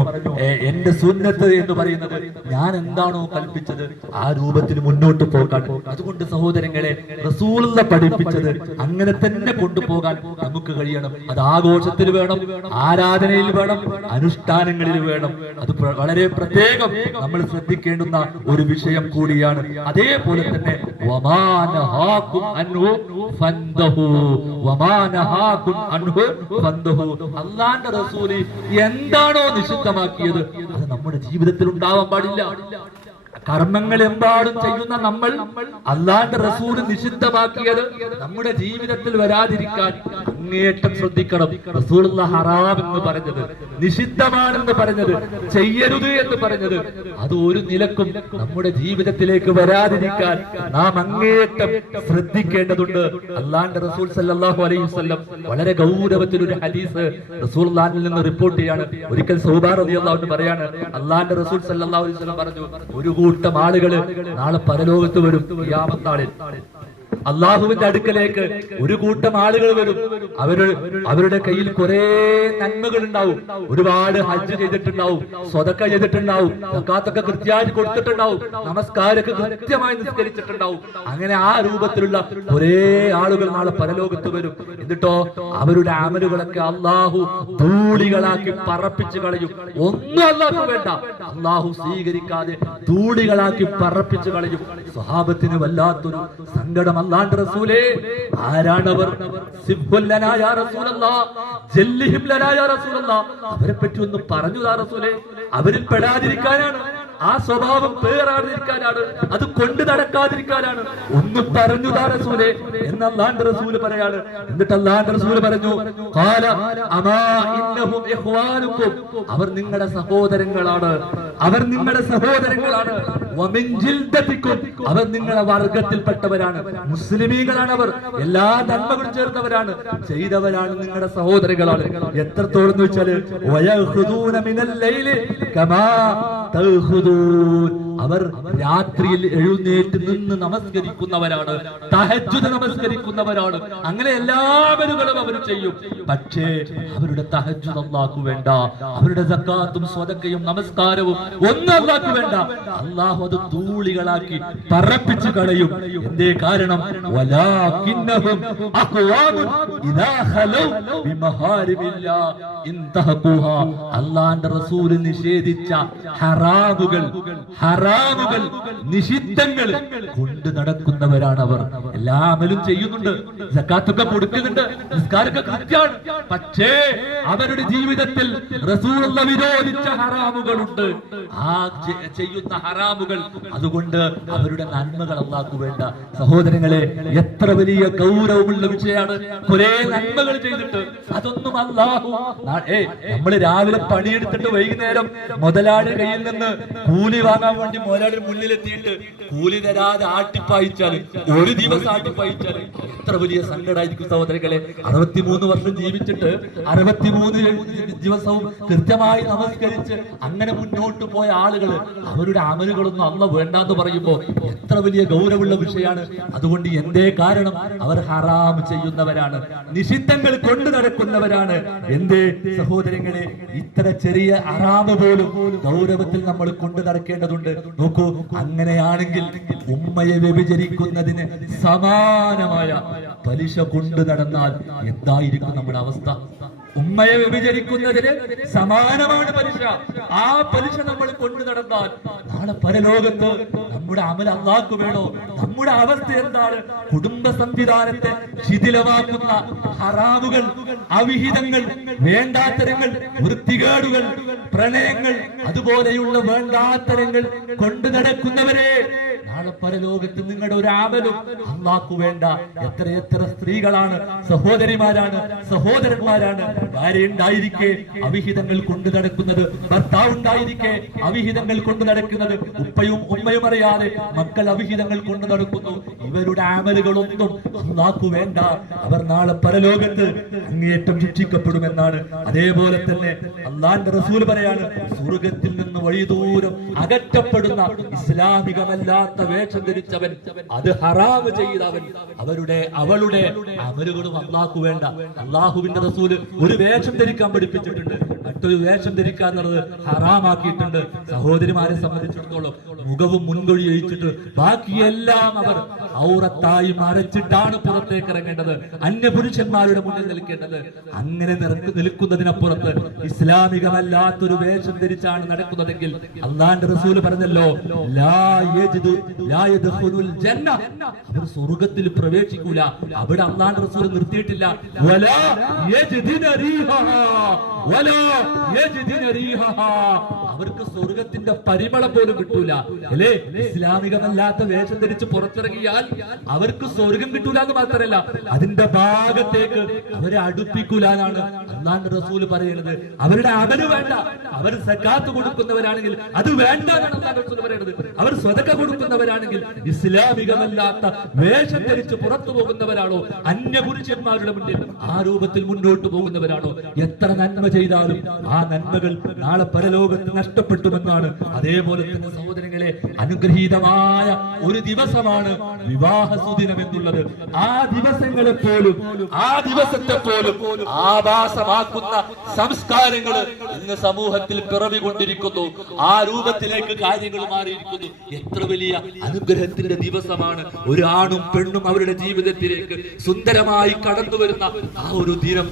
എന്റെ സുന്നത്ത് എന്ന് പറയുന്നത് ഞാൻ എന്താണോ കൽപ്പിച്ചത് ആ രൂപത്തിൽ മുന്നോട്ട് പോകാൻ. അതുകൊണ്ട് സഹോദരങ്ങളെ, റസൂലുള്ളാഹി പഠിപ്പിച്ചത് അങ്ങനെ തന്നെ കൊണ്ടുപോകാൻ നമുക്ക് കഴിയണം. അത് ആഘോഷത്തിൽ വേണം, ആരാധനയിൽ വേണം, അനുഷ്ഠാനങ്ങളിൽ വേണം. അത് വളരെ പ്രത്യേകം നമ്മൾ ശ്രദ്ധിക്കേണ്ടുന്ന ഒരു വിഷയം കൂടിയാണ്. അതേപോലെ തന്നെ അല്ലാഹുവിന്റെ റസൂല് എന്താണോ നിഷിദ്ധമാക്കിയത് അത് നമ്മുടെ ജീവിതത്തിൽ ഉണ്ടാവാൻ പാടില്ല. കർമ്മങ്ങൾ എമ്പാടും ചെയ്യുന്ന നമ്മൾ അല്ലാഹുവിന്റെ റസൂൽ നിഷിദ്ധമാക്കിയത് നമ്മുടെ ജീവിതത്തിൽ വരാതിരിക്കാൻ അങ്ങേയറ്റം ശ്രദ്ധിക്കണം. റസൂലുള്ളാഹി ഹറാം എന്ന് പറഞ്ഞത്, നിഷിദ്ധമാണെന്ന് പറഞ്ഞത്, ചെയ്യരുത് എന്ന് പറഞ്ഞത് അത് ഒരു നിലക്കും നമ്മുടെ ജീവിതത്തിലേക്ക് വരാതിരിക്കാൻ നാം അങ്ങേയറ്റം ശ്രദ്ധിക്കേണ്ടതുണ്ട്. അല്ലാഹുവിന്റെ റസൂൽ സല്ലല്ലാഹു അലൈഹി വസല്ലം വളരെ ഗൗരവത്തിൽ ഒരു ഹദീസ് റസൂലുള്ളാഹിൽ നിന്ന് റിപ്പോർട്ട് ചെയ്യാണ്. ഒരിക്കൽ സൗബാൻ റളിയല്ലാഹു അൻഹു പറയാണ്, അല്ലാഹുവിന്റെ റസൂൽ സല്ലല്ലാഹു അലൈഹി വസല്ലം പറഞ്ഞു, ഒരു കൂട്ടം ആളുകള് നാളെ പരലോകത്ത് വരും. ഖിയാമത്ത് നാളിൽ അള്ളാഹുവിന്റെ അടുക്കലേക്ക് ഒരു കൂട്ടം ആളുകൾ വരും. അവരുടെ കയ്യിൽ കുറെ നന്മകൾ ഉണ്ടാവും. ഒരുപാട് ഹജ്ജ് ചെയ്തിട്ടുണ്ടാവും, സ്വതക്ക ചെയ്തിട്ടുണ്ടാവും, സക്കാത്തൊക്കെ കൃത്യമായി കൊടുത്തിട്ടുണ്ടാവും, നമസ്കാരമൊക്കെ കൃത്യമായി നിസ്കരിച്ചിട്ടുണ്ടാവും. അങ്ങനെ ആ രൂപത്തിലുള്ള കുറെ ആളുകൾ നാളെ പരലോകത്ത് വരും. എന്നിട്ടോ അവരുടെ അമലുകളൊക്കെ അള്ളാഹു ധൂളികളാക്കി പറപ്പിച്ചു കളയും. ഒന്നും അള്ളാഹു വേണ്ട, അള്ളാഹു സ്വീകരിക്കാതെ ധൂളികളാക്കി പറപ്പിച്ചു കളയും. സ്വഹാബത്തിന് വല്ലാത്തൊരു സങ്കടം അല്ലാഹുവിന്റെ റസൂലേ, ആരാണവർ? സിബ്ബുൽ ലനാ യാ റസൂലല്ലാഹ്, ജല്ലിഹിം ലനാ യാ റസൂലല്ലാഹ്. അവരെ പറ്റി ഒന്ന് പറഞ്ഞു താ റസൂലേ. അവരിൽ പെടാതിരിക്കാനാണ്, ആ സ്വഭാവം പേറാതിരിക്കാനാണ്, അത് കൊണ്ടു നടക്കാതിരിക്കാനാണ്. ഒന്ന് പറഞ്ഞു താ റസൂലേ എന്ന് അല്ലാഹുവിന്റെ റസൂൽ പറയാണ്. എന്നിട്ട് അല്ലാഹുവിന്റെ റസൂൽ പറഞ്ഞു, ഖാല അമാ ഇന്നഹും ഇഖ്വാനുക്കും, അവർ നിങ്ങളുടെ സഹോദരങ്ങളാണ്, അവർ നിങ്ങളുടെ സഹോദരങ്ങളാണ്. വമിൻ ജിൽദതിക്കും, അവർ നിങ്ങളുടെ വർഗത്തിൽപ്പെട്ടവരാണ്, മുസ്ലിമീങ്ങളാണ്. അവർ എല്ലാ നന്മകളും ചേർന്നവരാണ്, ചെയ്തവരാണ്, നിങ്ങളുടെ സഹോദരങ്ങളാണ്. എത്രത്തോളം എന്ന് വെച്ചാല് വയഖുദൂന മിനൽ ലൈലി കമാ തഖുദൂൻ, അവർ രാത്രിയിൽ എഴുന്നേറ്റ് നിന്ന് നമസ്കരിക്കുന്നവരാണ്, തഹജ്ജുദ് നമസ്കരിക്കുന്നവരാണ്. അങ്ങനെ എല്ലാ അമലുകളും അവർ ചെയ്യും. പക്ഷേ അവരുടെ തഹജ്ജുദ് അല്ലാഹു വേണ്ട, അവരുടെ സക്കാത്തും സ്വതക്കയും നമസ്കാരവും ഒന്നും അല്ലാഹു വേണ്ട. അല്ലാഹു അത് ധൂളികളാക്കി പറപ്പിച്ചു കളയും. എന്തേ കാരണം? വലാകിന്നഹും അഖ്വാമുൻ ഇദാ ഖലൗ ബിമഹാരിമില്ലാഹ് ഇൻതഹഖൂഹാ, അല്ലാഹുവിന്റെ റസൂൽ നിഷേധിച്ച ഹറാമുകൾ, നിഷിദ്ധങ്ങൾ കൊണ്ട് നടക്കുന്നവരാണ് അവർ. എല്ലാ അമലും ചെയ്യുന്നുണ്ട്, സക്കാത്തൊക്കെ കൊടുക്കുന്നുണ്ട്, നിസ്കാരമൊക്കെ കൃത്യമാണ്. പക്ഷേ അവരുടെ ജീവിതത്തിൽ റസൂലുള്ള വിരോധിച്ച ഹറാമുകളുണ്ട്. ആ ചെയ്യുന്ന ഹറാമുകൾ, അതുകൊണ്ട് അവരുടെ നന്മകൾ അല്ലാഹു വേണ്ട. സഹോദരങ്ങളെ, എത്ര വലിയ ഗൗരവമുള്ള വിഷയമാണ്. കുറെ നന്മകൾ ചെയ്തിട്ട് അതൊന്നും അല്ലാഹു, നമ്മള് രാവിലെ പണിയെടുത്തിട്ട് വൈകുന്നേരം മുതലാളി കയ്യിൽ നിന്ന് കൂലി വാങ്ങാൻ വേണ്ടി മുതലാളി മുന്നിലെത്തിയിട്ട് കൂലി തരാതെ ആട്ടിപ്പായിച്ചാല്, ഒരു ദിവസം ആട്ടിപ്പായിച്ചാല് എത്ര വലിയ സങ്കടമായിരിക്കും സഹോദരങ്ങളെ. 63 വർഷം ജീവിച്ചിട്ട് 63 ദിവസവും കൃത്യമായി നമസ്കരിച്ച് അങ്ങനെ മുന്നോട്ട് പോയ ആളുകൾ, അവരുടെ അമലുകളൊന്നും അല്ലാഹു വേണ്ടാന്ന് പറയുമ്പോ എത്ര വലിയ ഗൗരവമുള്ള വിഷയമാണ്. അതുകൊണ്ട് എന്തേ കാരണം? അവർ ഹറാം ചെയ്യുന്നവരാണ്, നിഷിദ്ധങ്ങൾ കൊണ്ടു നടക്കുന്നവരാണ്. എന്തേ സഹോദരങ്ങളെ, ഇത്ര ചെറിയ ഹറാമ് പോലും ഗൗരവത്തിൽ നമ്മൾ കൊണ്ടു നടക്കേണ്ടതുണ്ട്. നോക്കൂ, അങ്ങനെയാണെങ്കിൽ ഉമ്മയെ വ്യഭിചരിക്കുന്നതിന് സമാനമായ പലിശ കൊണ്ടു നടന്നാൽ എന്തായിരിക്കും നമ്മുടെ അവസ്ഥ? ഉമ്മയെ വ്യഭിചരിക്കുന്നതിന് സമാനമാണ് പലിശ. ആ പലിശ നമ്മൾ കൊണ്ടു നടന്നാൽ നാളെ പരലോകത്ത് നമ്മുടെ അമൽ അല്ലാഹു വേണോ? നമ്മുടെ അവസ്ഥ എന്താണ്? കുടുംബ സംവിധാനത്തെ ശിഥിലമാക്കുന്ന ഹറാമുകൾ, അവിഹിതങ്ങൾ, വേണ്ടാത്തരങ്ങൾ, വൃത്തികേടുകൾ, പ്രണയങ്ങൾ, അതുപോലെയുള്ള വേണ്ടാത്തരങ്ങൾ കൊണ്ടു നടക്കുന്നവരെ നാളെ പരലോകത്ത് നിങ്ങളുടെ ഒരു അമലും അല്ലാഹു വേണ്ട. എത്രയെത്ര സ്ത്രീകളാണ്, സഹോദരിമാരാണ്, സഹോദരന്മാരാണ്, ഭാര്യ ഉണ്ടായിരിക്കെ അവിഹിതങ്ങൾ കൊണ്ടു നടക്കുന്നത്, ഭർത്താവ് ഉണ്ടായിരിക്കെ അവിഹിതങ്ങൾ കൊണ്ടു നടക്കുന്നത്, ഉപ്പയും ഉമ്മയും അറിയാതെ മക്കൾ അവിഹിതങ്ങൾ കൊണ്ടു നടക്കുന്നു. ഇവരുടെ അമലുകളൊന്നും അല്ലാഹു വേണ്ട. അവർ നാളെ പരലോകത്ത് അങ്ങേയറ്റം ശിക്ഷിക്കപ്പെടുമെന്നാണ്. അതേപോലെ തന്നെ അല്ലാഹുവിന്റെ റസൂൽ പറയാണ്, സ്വർഗ്ഗത്തിൽ നിന്ന് വഴിദൂരം അകറ്റപ്പെടുന്ന ഇസ്ലാമികമല്ലാത്ത വേഷം ധരിച്ചവൻ, അത് ഹറാം ചെയ്തവൻ, അവളുടെ അമലുകളും അല്ലാഹു വേണ്ട. അല്ലാഹുവിന്റെ റസൂല് ഒരു വേഷം ധരിക്കാൻ പഠിപ്പിച്ചിട്ടുണ്ട്, മറ്റൊരു വേഷം ധരിക്കാൻ എന്നുള്ളത് ഹറാമാക്കിയിട്ടുണ്ട്. സഹോദരിമാരെ സംബന്ധിച്ചിടത്തോളം മുഖവും മുൻകൊഴി ഒഴിച്ചിട്ട് ബാക്കിയെല്ലാം അവർ ഔറത്തായി മറച്ചിട്ടാണ് പുറത്തേക്ക് ഇറങ്ങേണ്ടത്, അന്യപുരുഷന്മാരുടെ മുന്നിൽ നിൽക്കേണ്ടത്. അങ്ങനെ നിൽക്കുന്നതിനപ്പുറത്ത് ഇസ്ലാമികമല്ലാത്തൊരു വേഷം ധരിച്ചാണ് നടക്കുന്നതെങ്കിൽ അല്ലാഹുവിന്റെ റസൂൽ പറഞ്ഞല്ലോ, അവർ സ്വർഗ്ഗത്തിൽ പ്രവേശിക്കൂല. അവിടെ അല്ലാഹുവിന്റെ റസൂൽ നിർത്തിയിട്ടില്ല, അവർക്ക് സ്വർഗത്തിന്റെ പരിമളം പോലും കിട്ടൂല. അല്ലേ? ഇസ്ലാമികമല്ലാത്ത വേഷം ധരിച്ച് പുറത്തിറങ്ങിയാൽ അവർക്ക് സ്വർഗം കിട്ടൂല എന്ന് മാത്രമല്ല, അതിന്റെ ഭാഗത്തേക്ക് അവരെ അടുപ്പിക്കൂല എന്നാണ് അല്ലാഹുവിന്റെ റസൂൽ പറയുന്നത്. അവരുടെ അമല് വേണ്ട. അവർ സക്കാത്ത് കൊടുക്കുന്നവരാണെങ്കിൽ അത് വേണ്ട എന്നാണ് അല്ലാഹുവിന്റെ റസൂൽ പറയുന്നത്. അവർ സ്വതക്ക കൊടുക്കുന്നവരാണെങ്കിൽ, ഇസ്ലാമികമല്ലാത്ത വേഷം ധരിച്ച് പുറത്തു പോകുന്നവരാണോ, അന്യപുരുഷന്മാരുടെ മുന്നിൽ ആ രൂപത്തിൽ മുന്നോട്ട് പോകുന്നവരാണോ, എത്ര നന്മ ചെയ്താലും ആ നന്മകൾ നാളെ പരലോകത്ത് നഷ്ടപ്പെട്ടുമെന്നാണ്. അതേപോലെ തന്നെ സഹോദരങ്ങളെ, അനുഗ്രഹീതമായ ഒരു ദിവസമാണ് വിവാഹ സുദിനം എന്നുള്ളത്. ആ ദിവസങ്ങളെ പോലും, ആ ദിവസത്തെ പോലും ആഭാസമാക്കുന്ന സംസ്കാരങ്ങൾ ഇന്ന് സമൂഹത്തിൽ പിറവികൊണ്ടിരിക്കുന്നു. ആ രൂപത്തിലേക്ക് കാര്യങ്ങൾ മാറിയിരിക്കുന്നു. എത്ര വലിയ അനുഗ്രഹത്തിന്റെ ദിവസമാണ്. ഒരു ആണും പെണ്ണും അവരുടെ ജീവിതത്തിലേക്ക് സുന്ദരമായി കടന്നു വരുന്ന ആ ഒരു ദിനം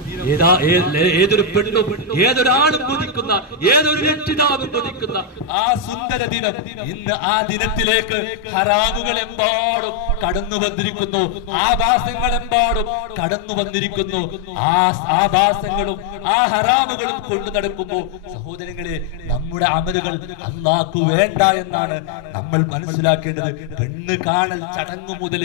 ഏതൊരു പെണ്ണും ഏതൊരാണും കൊതിക്കുന്ന, ഏതൊരു രക്ഷിതാവും എല്ലാവരും കൊതിക്കുന്ന ആ സുന്ദര ദിനം ഇന്ന് ആ ദിനത്തിലേക്ക് ഹറാമുകളെമ്പാടും കടന്നു വന്നിരിക്കുന്നു, ആഭാസങ്ങളെമ്പാടും കടന്നു വന്നിരിക്കുന്നു. ആ ആഭാസങ്ങളും ആ ഹറാമുകളും കൊണ്ടു നടക്കുമ്പോൾ സഹോദരങ്ങളെ, നമ്മുടെ അമലുകൾ അല്ലാഹു വേണ്ട എന്നാണ് നമ്മൾ മനസ്സിലാക്കേണ്ടത്. പെണ്ണ് കാണൽ ചടങ്ങ് മുതൽ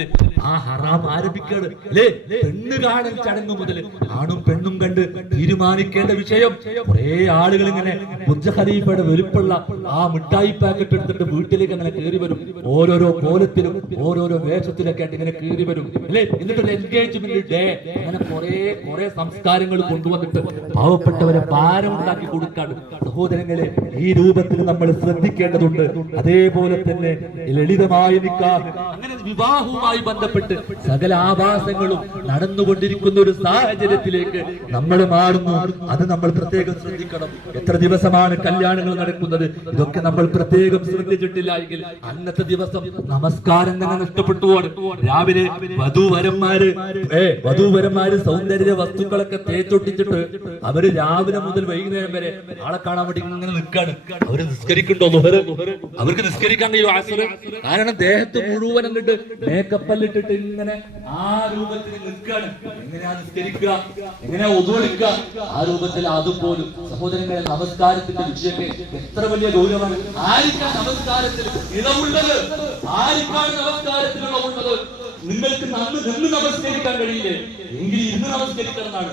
ആ ഹറാം ആരംഭിക്കുകയാണ് അല്ലേ? പെണ്ണ് കാണൽ ചടങ്ങ് മുതൽ ആണും പെണ്ണും കണ്ട് തീരുമാനിക്കേണ്ട വിഷയം. കുറെ ആളുകൾ ഇങ്ങനെ ബുർജ് ഖലീഫയുടെ വലുപ്പുള്ള ആ മിഠായി പാക്കറ്റ് എടുത്തിട്ട് വീട്ടിലേക്ക് അങ്ങനെ കയറി വരും. ഓരോരോ കോലത്തിലും ഓരോരോ വേഷത്തിലൊക്കെ ആയിട്ട് ഇങ്ങനെ കയറി വരും അല്ലെ? എന്നിട്ടൊരു എൻഗേജ്മെന്റ് ഡേ അങ്ങനെ കുറെ സംസ്കാരങ്ങൾ കൊണ്ടുവന്നിട്ട് പാവപ്പെട്ടവരെ ഭാരം ഉണ്ടാക്കി കൊടുക്കാണ്. സഹോദരങ്ങളെ, ഈ രൂപത്തിൽ നമ്മൾ ശ്രദ്ധിക്കേണ്ടതുണ്ട്. അതേപോലെ തന്നെ ലളിതമായ നിക്കാഹ്, അങ്ങനെ വിവാഹവുമായി ബന്ധപ്പെട്ട് സകല ആഭാസങ്ങളും നടന്നുകൊണ്ടിരിക്കുന്ന ഒരു സാഹചര്യത്തിലേക്ക് നമ്മൾ മാറുന്നു. അത് നമ്മൾ പ്രത്യേകം ശ്രദ്ധിക്കണം. എത്ര ദിവസമാണ് കല്യാണങ്ങൾ നടക്കുന്നത്? ഇതൊക്കെ നമ്മൾ പ്രത്യേകം ശ്രദ്ധിച്ചിട്ടില്ല എങ്കിൽ അന്നത്തെ ദിവസം നമസ്കാരം തന്നെ നഷ്ടപ്പെട്ടു പോവാണ്. രാവിലെ വധൂവരന്മാര് സൗന്ദര്യ വസ്തുക്കളൊക്കെ തേച്ചൊട്ടിച്ചിട്ട് അവര് രാവിലെ മുതൽ വൈകുന്നേരം വരെ ആളെ കാണാൻ വേണ്ടി ഇങ്ങനെ നിൽക്കാണ്. അവര് നിസ്കരിക്കണ്ടോ? അവർക്ക് നിസ്കരിക്കാൻ കഴിയും ആസറ്? കാരണം ദേഹത്ത് മുഴുവൻ എന്നിട്ട് മേക്കപ്പല്ലിട്ടിട്ട് ഇങ്ങനെ ആ രൂപത്തിൽ നിൽക്കാണ്. എങ്ങനെയാ നിസ്കരിക്കുക, എങ്ങനെയാ ഒതുവെടുക്കുക? ആ രൂപത്തിൽ അതുപോലും സഹോദരങ്ങളെ, നമസ്കാരത്തിന്റെ വിഷയമൊക്കെ എത്ര വലിയ ഗൗരവമാണ്. ആർക്കാണ് നമസ്കാരത്തിൽ ഇളവുള്ളത്? ആർക്കാണ് നമസ്കാരത്തിൽ ഇളവുള്ളത്? നിങ്ങൾക്ക് നിന്ന് നമസ്കരിക്കാൻ കഴിയില്ലേ എങ്കിൽ ഇന്ന് നമസ്കരിക്കണം എന്നാണ്.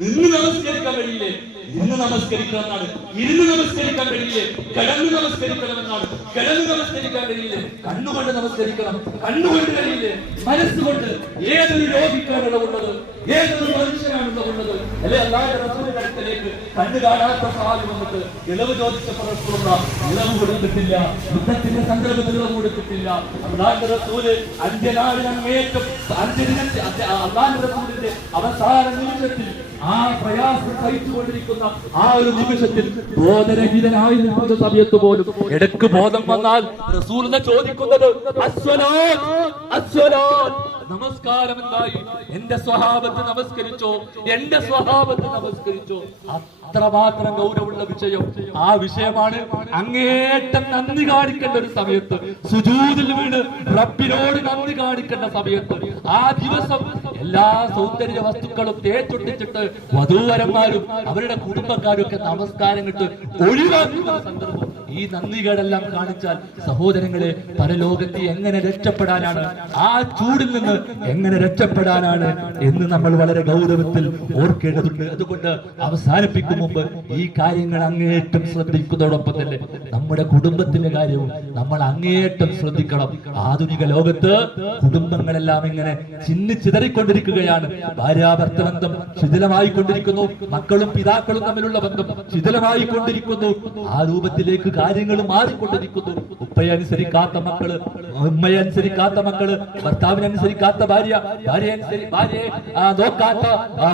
നിന്ന് നമസ്കരിക്കാൻ കഴിയില്ലേ ഇന്ന് നമസ്കരിക്കണം എന്നാണ്. ഇരുന്ന് നമസ്കരിക്കാൻ കഴിയില്ലേ കിടന്ന് നമസ്കരിക്കണമെന്നാണ്. കിടന്ന് നമസ്കരിക്കാൻ കഴിയില്ലേ കണ്ണുകൊണ്ട് നമസ്കരിക്കണം. കണ്ണുകൊണ്ട് കഴിയില്ലേ മനസ്സുകൊണ്ട്. ഏതൊരു രോഗിക്കാനുള്ളത്, ഏതൊരു മനുഷ്യനാണുള്ളത് അല്ലെ? അല്ലാതെ റസൂലിന്റെ അടുക്കലേക്ക് കണ്ണു കാണാത്ത സഹാബി വന്നിട്ട് ഇളവ് ചോദിച്ചപ്പോൾ ഇളവ് കൊടുത്തിട്ടില്ല. യുദ്ധത്തിന്റെ സന്ദർഭത്തിൽ ഇളവ് കൊടുത്തിട്ടില്ല. അല്ലാതെ റസൂല് അന്ത്യനാളിന് അങ്ങേറ്റം അല്ലാതെ റസൂലിന്റെ അവസാന നിമിഷത്തിൽ ആ പ്രയാസം സഹിച്ചുകൊണ്ടിരിക്കുന്ന ആ ഒരു നിമിഷത്തിൽ ബോധരഹിതനായി നിൽക്കുന്ന സമയത്ത് പോലും ഇടക്ക് ബോധം വന്നാൽ റസൂലിനെ ചോദിക്കുന്നത് നമസ്കാരം എന്തായി? എന്റെ സ്വഹാബത്ത് നമസ്കരിച്ചോ? എന്റെ സ്വഹാബത്ത് നമസ്കരിച്ചോ? അത്രമാത്രം ഗൗരവമുള്ള വിഷയം. ആ വിഷയമാണ് അങ്ങേറ്റം നന്ദി കാണിക്കേണ്ട ഒരു സമയത്ത്, സുജൂദിൽ വീണ് റബ്ബിനോട് നന്ദി കാണിക്കേണ്ട സമയത്ത്, ആ ദിവസം എല്ലാ സൗന്ദര്യ വസ്തുക്കളും തേച്ചൊട്ടിച്ചിട്ട് വധൂവരന്മാരും അവരുടെ കുടുംബക്കാരും ഒക്കെ നമസ്കാരം കിട്ട് ഒഴിവാക്കുന്ന സന്ദർഭം. ഈ നന്ദികളെല്ലാം കാണിച്ചാൽ സഹോദരങ്ങളെ, പരലോകത്തെ എങ്ങനെ രക്ഷപ്പെടാനാണ്, ആ ചൂടിൽ നിന്ന് എങ്ങനെ രക്ഷപ്പെടാനാണ് എന്ന് നമ്മൾ വളരെ ഗൗരവത്തിൽ ഓർക്കേണ്ടതുണ്ട്. അതുകൊണ്ട് അവസാനിപ്പിക്കും മുമ്പ് ഈ കാര്യങ്ങൾ അങ്ങേയറ്റം ശ്രദ്ധിക്കുന്നതോടൊപ്പം തന്നെ നമ്മുടെ കുടുംബത്തിന്റെ കാര്യവും നമ്മൾ അങ്ങേയറ്റം ശ്രദ്ധിക്കണം. ആധുനിക ലോകത്ത് കുടുംബങ്ങളെല്ലാം ഇങ്ങനെ ചിന്നിച്ചിതറിക്കൊണ്ടിരിക്കുകയാണ്. ഭാര്യാഭർത്ത ബന്ധം ശിഥിലമായി കൊണ്ടിരിക്കുന്നു. മക്കളും പിതാക്കളും തമ്മിലുള്ള ബന്ധം ശിഥിലമായി കൊണ്ടിരിക്കുന്നു. ആ രൂപത്തിലേക്ക് കാര്യങ്ങൾ മാറിക്കൊണ്ടിരിക്കുന്നു. ഉപ്പയെ അനുസരിക്കാത്ത മക്കള്, ഉമ്മയെ അനുസരിക്കാത്ത മക്കള്, ഭർത്താവിനെ അനുസരിക്കാത്ത ഭാര്യയെ നോക്കാത്ത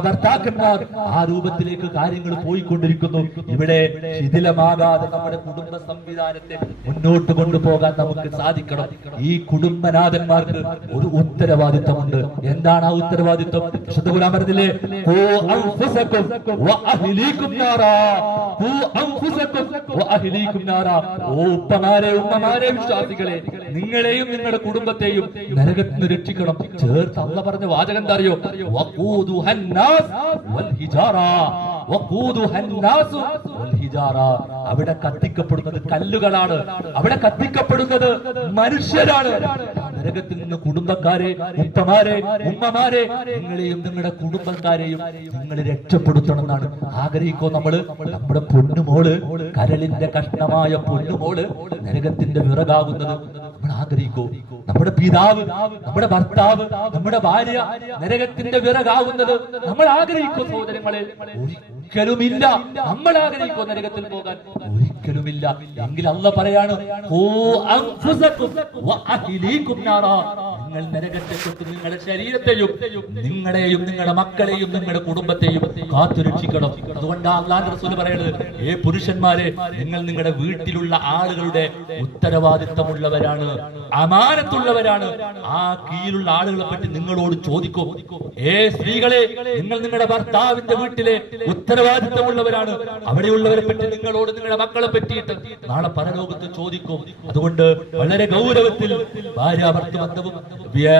ഭർത്താക്കന്മാർ, ആ രൂപത്തിലേക്ക് കാര്യങ്ങൾ പോയിക്കൊണ്ടിരിക്കുന്നു. ഇവിടെ ശിഥിലമാകാതെ നമ്മുടെ കുടുംബ സംവിധാനത്തെ മുന്നോട്ട് കൊണ്ടുപോകാൻ നമുക്ക് സാധിക്കണം. ഈ കുടുംബനാഥന്മാർക്ക് ഒരു ഉത്തരവാദിത്വമുണ്ട്. എന്താണ് ആ ഉത്തരവാദിത്വം? പറഞ്ഞില്ലേ, ഉപ്പമാരെ ഉമ്മമാരെ വിശ്വാസികളെ, നിങ്ങളെയും നിങ്ങളുടെ കുടുംബത്തെയും നരകത്തിൽ നിന്ന് രക്ഷിക്കണം. ചേർത്ത് അള്ള പറഞ്ഞ വാചകം എന്താ അറിയോ? അവിടെ കത്തിക്കപ്പെടുന്നത് കല്ലുകളാണ്, അവിടെ കത്തിക്കപ്പെടുന്നത് മനുഷ്യരാണ്. നരകത്തിൽ നിന്ന് കുടുംബക്കാരെ, ഉപ്പമാരെ, ഉമ്മമാരെ, നിങ്ങളെയും നിങ്ങളുടെ കുടുംബക്കാരെയും നിങ്ങൾ രക്ഷപ്പെടുത്തണം എന്നാണ് ആഗ്രഹിക്കോ നമ്മള്? നമ്മുടെ പൊന്നുമോള്, കരളിന്റെ കഷ്ണമായ പൊന്നുമോള് നരകത്തിന്റെ വിറകാകുന്നത് നമ്മൾ ആഗ്രഹിക്കോ? നമ്മുടെ പിതാവ്, നമ്മുടെ ഭർത്താവ്, നമ്മുടെ ഭാര്യ നരകത്തിന്റെ വിറകാകുന്നത് നമ്മൾ ആഗ്രഹിക്കോ? സഹോദരങ്ങളെ, ഒരിക്കലുമില്ല. നമ്മൾ ആഗ്രഹിക്കോ നരകത്തിൽ പോകാൻ? ഒരിക്കലുമില്ല. എങ്കിൽ അല്ലാഹ് പറയാണ്, നിങ്ങൾ നരകത്തെക്കുറിച്ച് നിങ്ങളുടെ ശരീരത്തെയും നിങ്ങളെയും നിങ്ങളുടെ മക്കളെയും നിങ്ങളുടെ കുടുംബത്തെയും കാത്തുരക്ഷിക്കണം. അതുകൊണ്ടാണ് അല്ലാഹുവിന്റെ റസൂൽ പറയുന്നത്, പുരുഷന്മാരെ, നിങ്ങൾ നിങ്ങളുടെ വീട്ടിലുള്ള ആളുകളുടെ ഉത്തരവാദിത്തമുള്ളവരാണ്, അമാനത്തുള്ളവരാണ്. ആ കീഴിലുള്ള ആളുകളെ പറ്റി നിങ്ങളോട് ചോദിക്കും. സ്ത്രീകളെ, നിങ്ങൾ നിങ്ങളുടെ ഭർത്താവിന്റെ വീട്ടിലെ ഉത്തരവാദിത്തമുള്ളവരാണ്. അവിടെയുള്ളവരെ പറ്റി നിങ്ങളോട് നിങ്ങളുടെ മക്കളെ പറ്റിയിട്ട് നാളെ പരലോകത്ത് ചോദിക്കും. അതുകൊണ്ട് വളരെ ഗൗരവത്തിൽ ഭാര്യാഭർത്തൃ ബന്ധവും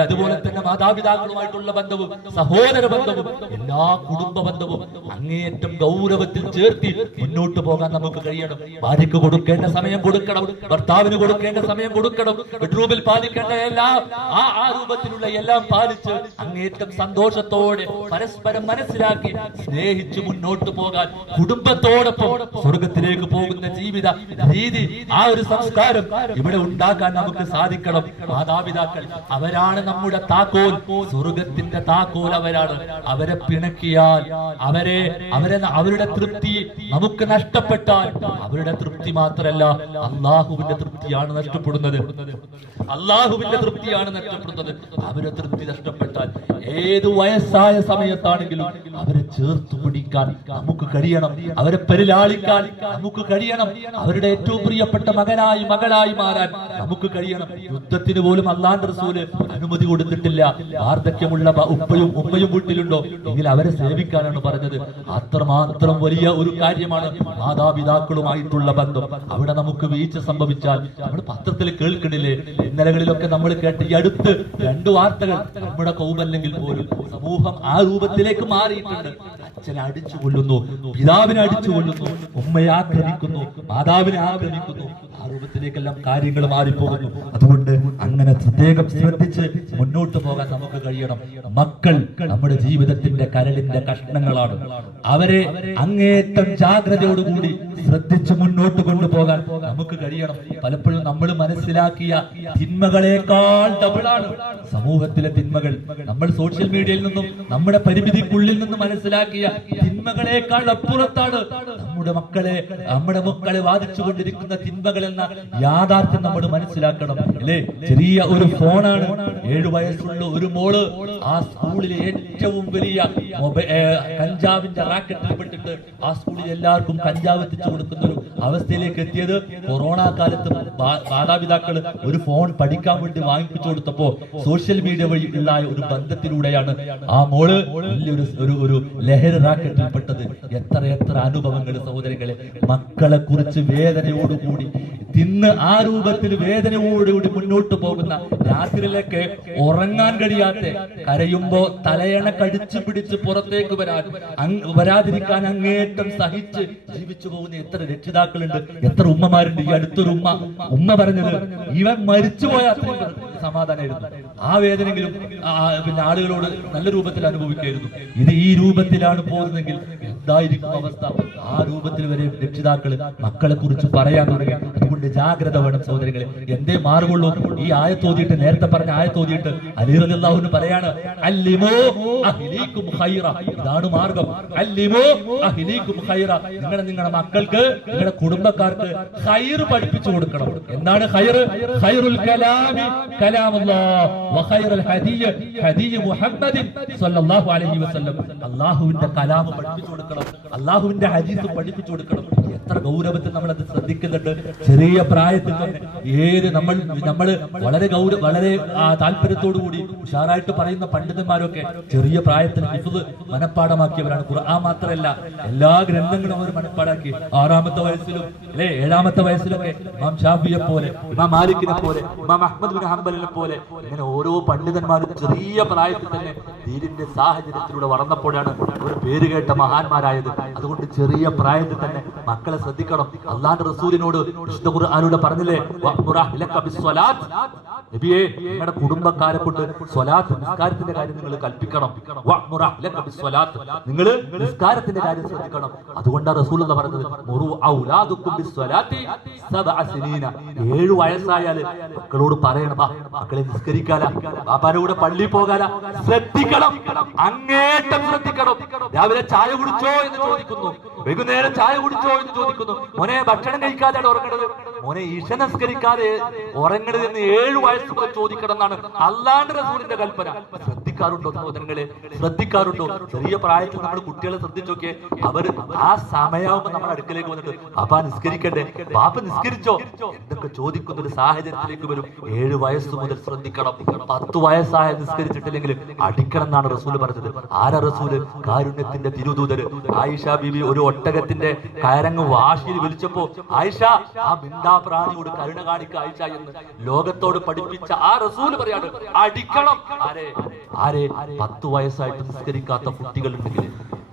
അതുപോലെ തന്നെ മാതാപിതാക്കളുമായിട്ടുള്ള ബന്ധവും സഹോദര ബന്ധവും എല്ലാ കുടുംബ ബന്ധവും അങ്ങേയറ്റം ഗൗരവത്തിൽ ചേർത്തി മുന്നോട്ട് പോകാൻ നമുക്ക് കഴിയണം. ഭാര്യയ്ക്ക് കൊടുക്കേണ്ട സമയം കൊടുക്കണം, ഭർത്താവിന് കൊടുക്കേണ്ട സമയം കൊടുക്കണം, ബെഡ്റൂമിൽ പാലിക്കേണ്ട ആ രൂപത്തിലുള്ള എല്ലാം പാലിച്ച് അങ്ങേറ്റം സന്തോഷത്തോടെ പരസ്പരം മനസ്സിലാക്കി സ്നേഹിച്ച് മുന്നോട്ട് പോകാൻ, കുടുംബത്തോടൊപ്പം സ്വർഗത്തിലേക്ക് പോകുന്ന ജീവിത രീതി, ആ ഒരു സംസ്കാരം ഇവിടെ ഉണ്ടാക്കാൻ നമുക്ക് സാധിക്കണം. മാതാപിതാക്കൾ അവരാണ് നമ്മുടെ താക്കോൽ, സ്വർഗത്തിന്റെ താക്കോൽ അവരാണ്. അവരെ പിണക്കിയാൽ, അവരുടെ തൃപ്തി നമുക്ക് നഷ്ടപ്പെട്ടാൽ, അവരുടെ തൃപ്തി മാത്രമല്ല അള്ളാഹുവിന്റെ തൃപ്തിയാണ് നഷ്ടപ്പെടുന്നത്. അള്ളാഹുവിന്റെ തൃപ്തിയാണ് നഷ്ടപ്പെടുന്നത്. അവരുടെ തൃപ്തി നഷ്ടപ്പെട്ടാൽ ഏത് വയസ്സായ സമയത്താണെങ്കിലും അവരെ ചേർത്ത് പിടിക്കാൻ നമുക്ക് കഴിയണം, അവരെ പരിലാളിക്കാൻ നമുക്ക് കഴിയണം, അവരുടെ ഏറ്റവും പ്രിയപ്പെട്ട മകനായി മകളായി മാറാൻ നമുക്ക് കഴിയണം. യുദ്ധത്തിന് പോലും അല്ലാഹുവിന്റെ റസൂല് അനുമതി കൊടുത്തിട്ടില്ല. വാർദ്ധക്യമുള്ള ഉമ്മയും വീട്ടിലുണ്ടോ എങ്കിൽ അവരെ സേവിക്കാനാണ് പറഞ്ഞത്. അത്രമാത്രം വലിയ ഒരു കാര്യമാണ് മാതാപിതാക്കളുമായിട്ടുള്ള ബന്ധം. അവിടെ നമുക്ക് വീഴ്ച സംഭവിച്ചാൽ നമ്മൾ പത്രത്തിൽ കേൾക്കണില്ലേ, ഇന്നലകളിലൊക്കെ നമ്മൾ കേട്ട ഈ അടുത്ത് 2 വാർത്തകൾ. നമ്മുടെ കൗമല്ലെങ്കിൽ പോലും സമൂഹം ആ രൂപത്തിലേക്ക് മാറിയിട്ടുണ്ട്. അച്ഛനെ അടിച്ചു കൊല്ലുന്നു, പിതാവിനെ അടിച്ചു കൊല്ലുന്നു, ഉമ്മയെ ആക്രമിക്കുന്നു, മാതാവിനെ ആക്രമിക്കുന്നു. ആ രൂപത്തിലേക്കെല്ലാം കാര്യങ്ങൾ മാറിപ്പോകുന്നു. അതുകൊണ്ട് അങ്ങനെ പ്രത്യേകം ശ്രദ്ധിച്ച് മുന്നോട്ട് പോകാൻ നമുക്ക് കഴിയണം. മക്കൾ നമ്മുടെ ജീവിതത്തിന്റെ കരളിന്റെ കഷ്ണങ്ങളാണ്. അവരെ അങ്ങേറ്റം ജാഗ്രതയോടുകൂടി ശ്രദ്ധിച്ച് മുന്നോട്ട് കൊണ്ടുപോകാൻ നമുക്ക് കഴിയണം. പലപ്പോഴും നമ്മൾ മനസ്സിലാക്കിയ തിന്മകളെക്കാൾ ഡബിളാണ് സമൂഹത്തിലെ തിന്മകൾ. നമ്മൾ സോഷ്യൽ മീഡിയയിൽ നിന്നും നമ്മുടെ പരിമിതിക്കുള്ളിൽ നിന്നും മനസ്സിലാക്കിയ തിന്മകളെക്കാൾ അപ്പുറത്താണ് നമ്മുടെ മക്കളെ വാദിച്ചുകൊണ്ടിരിക്കുന്ന തിന്മകൾ എന്ന യാഥാർത്ഥ്യം നമ്മൾ മനസ്സിലാക്കണം. അല്ലേ, ചെറിയ ഒരു ഫോണാണ് 7 വയസ്സുള്ള ഒരു മോള് ആ സ്കൂളിലെ ഏറ്റവും വലിയ കഞ്ചാവിന്റെ റാക്കറ്റിൽ പെട്ടിട്ട് ആ സ്കൂളിൽ എല്ലാവർക്കും കഞ്ചാവ് എത്തിച്ചു കൊടുക്കുന്ന ഒരു അവസ്ഥയിലേക്ക് എത്തിയത്. കൊറോണ കാലത്ത് മാതാപിതാക്കൾ ഒരു ഫോൺ പഠിക്കാൻ വേണ്ടി വാങ്ങിപ്പിച്ചു കൊടുത്തപ്പോ സോഷ്യൽ മീഡിയ വഴി ഉള്ള ഒരു ബന്ധത്തിലൂടെയാണ് ആ മോള് വലിയൊരു ലഹരി റാക്കറ്റിൽ പെട്ടത്. എത്ര അനുഭവങ്ങൾ സഹോദരങ്ങളെ. മക്കളെ കുറിച്ച് വേദനയോടുകൂടി തിന്ന് ആ രൂപത്തിൽ വേദനയോടുകൂടി മുന്നോട്ട് പോകുന്ന, രാത്രിയിലൊക്കെ ഉറങ്ങാൻ കഴിയാത്ത, കരയുമ്പോ തലയണ കടിച്ചു പിടിച്ച് പുറത്തേക്ക് വരാതിരിക്കാൻ അങ്ങേറ്റം സഹിച്ച് ജീവിച്ചു പോകുന്ന എത്ര രക്ഷിതാക്കളുണ്ട്, എത്ര ഉമ്മമാരുണ്ട്. ഈ അടുത്തൊരു ഉമ്മ പറഞ്ഞത്, ഇവൻ മരിച്ചുപോയ അത്രയും സമാധാനമായിരുന്നു. ആ വേദനയെങ്കിലും പിന്നെ ആളുകളോട് നല്ല രൂപത്തിൽ അനുഭവിക്കായിരുന്നു. ഇത് ഈ രൂപത്തിലാണ് പോകുന്നതെങ്കിൽ എന്തായിരിക്കും അവസ്ഥ? ആ രൂപത്തിൽ വരെ രക്ഷിതാക്കള് മക്കളെ കുറിച്ച് പറയാൻ തുടങ്ങി. അതുകൊണ്ട് ജാഗ്രത വേണം സഹോദരങ്ങളെ. എന്തേ മാർഗുള്ളൂ? ഈ ആയത്തോതിയിട്ട്, നേരത്തെ പറഞ്ഞ ആയത്തോതിയിട്ട് അലി റളിയല്ലാഹു അൻഹു പറയാണ്, അല്ലിമൂ അഹ്ലീകും ഖൈറ. ഇതാണ് മാർഗം. അല്ലിമൂ അഹ്ലീകും ഖൈറ. നിങ്ങളുടെ മക്കൾക്ക്, നിങ്ങളുടെ കുടുംബക്കാർക്ക് ഖൈർ പഠിപ്പിച്ചു കൊടുക്കണം. എന്താണ് ഖൈർ? ഖൈറുൽ കലാമി കലാമുല്ലാഹ് വ ഖൈറുൽ ഹദിയ ഹദിയ മുഹമ്മദിൻ സ്വല്ലല്ലാഹു അലൈഹി വസല്ലം. അല്ലാഹുവിന്റെ കലാം പഠിപ്പിച്ചു കൊടുക്കണം, അല്ലാഹുവിന്റെ ഹദീസ് പഠിപ്പിച്ചു കൊടുക്കണം. എത്ര ഗൗരവത്തിൽ നമ്മൾ അത് ശ്രദ്ധിക്കുന്നുണ്ട്. ചെറിയ പ്രായത്തിൽ തന്നെ നമ്മൾ വളരെ താല്പര്യത്തോടു കൂടി ഉഷാറായിട്ട് പറയുന്ന പണ്ഡിതന്മാരൊക്കെ ചെറിയ പ്രായത്തിൽ ഹിഫ്ള് മനഃപ്പാടമാക്കിയവരാണ്. ഖുർആൻ മാത്രമല്ല, എല്ലാ ഗ്രന്ഥങ്ങളും അവർ മനഃപ്പാടാക്കി. 6-ാമത്തെ വയസ്സിലും 7-ാമത്തെ വയസ്സിലൊക്കെ ഇമാം ഷാഫിയെ പോലെ, ഇമാം മാലിക്കിനെ പോലെ, ഇമാം അഹ്മദ് ബിൻ ഹംബലിനെ പോലെ ഇങ്ങനെ ഓരോ പണ്ഡിതന്മാരും ചെറിയ പ്രായത്തിൽ തന്നെ ദീനിന്റെ സാഹചര്യത്തിലൂടെ വളർന്നപ്പോഴാണ് ഒരു പേര് കേട്ട മഹാന്മാരായത്. അതുകൊണ്ട് ചെറിയ പ്രായത്തിൽ തന്നെ മക്കളെ ശ്രദ്ധിക്കണം. അല്ലാഹുവിന്റെ റസൂലിനോട് വിശുദ്ധ ഖുർആനിലൂടെ പറഞ്ഞില്ലേ, നബിയെ, നിങ്ങളുടെ കുടുംബക്കാരെ കൊണ്ട് സ്വലാത്ത്, നിസ്കാരത്തിന്റെ കാര്യം നിങ്ങൾ കൽപ്പിക്കണം. നിങ്ങൾ നിസ്കാരത്തിന്റെ കാര്യം ശ്രദ്ധിക്കണം. അതുകൊണ്ടാണ് റസൂലുള്ളാഹി പറഞ്ഞത്, 7 വയസ്സായാൽ മക്കളോട് പറയണം, മക്കളെ നിസ്കരിക്കാല, ബാപ്പാന്റെ കൂടെ പള്ളിയിൽ പോകാല, ശ്രദ്ധിക്കണം, അങ്ങേറ്റം ശ്രദ്ധിക്കണം. രാവിലെ ചായ കുടിച്ചോ, എന്ന് ചോദിക്കുന്നു, വൈകുന്നേരം ചായ കുടിച്ചോ എന്ന് ചോദിക്കുന്നു. മോനെ ഭക്ഷണം കഴിക്കാതെയാണ് ഉറങ്ങണത്, മോനെ ഈശ നിസ്കരിക്കാതെ ഉറങ്ങണത് എന്ന് 7 വയസ്സ് മുതൽ ചോദിക്കണം എന്നാണ് അല്ലാഹുവിന്റെ റസൂലിന്റെ കൽപ്പന. ശ്രദ്ധിക്കാറുണ്ടോ സഹോദരങ്ങളെ? ശ്രദ്ധിക്കാറുണ്ടോ? ചെറിയ പ്രായത്തിൽ നമ്മൾ കുട്ടികളെ ശ്രദ്ധിച്ചോക്കെ, അവർ ആ സമയമാകുമ്പോ നമ്മൾ അടുക്കലേക്ക് വന്നിട്ട് അപ്പാ നിസ്കരിക്കണ്ടേ, ബാപ്പ നിസ്കരിച്ചോ എന്നൊക്കെ ചോദിക്കുന്ന ഒരു സാഹചര്യത്തിലേക്ക് വരും. 7 വയസ്സ് മുതൽ ശ്രദ്ധിക്കണം. 10 വയസ്സായ നിസ്കരിച്ചിട്ടില്ലെങ്കിൽ അടിക്കണം എന്നാണ് റസൂല് പറഞ്ഞത്. ആരാ റസൂല്? കാരുണ്യത്തിന്റെ തിരുദൂതര് ആയിഷ ബീബി ഒരു ഒട്ടകത്തിന്റെ കയറങ്ങ് വാശിയിൽ വിളിച്ചപ്പോ ആയിഷ ആ മിണ്ടാ പ്രാണിയോട് കരുണ കാണിക്കുക ആയിഷ എന്ന് ലോകത്തോട് പഠിപ്പിച്ച ആ റസൂല് പറയാണ് അടിക്കണം. ആരെ? 10 വയസ്സായിട്ട് നിസ്കരിക്കാത്ത കുട്ടികളുണ്ടെങ്കിൽ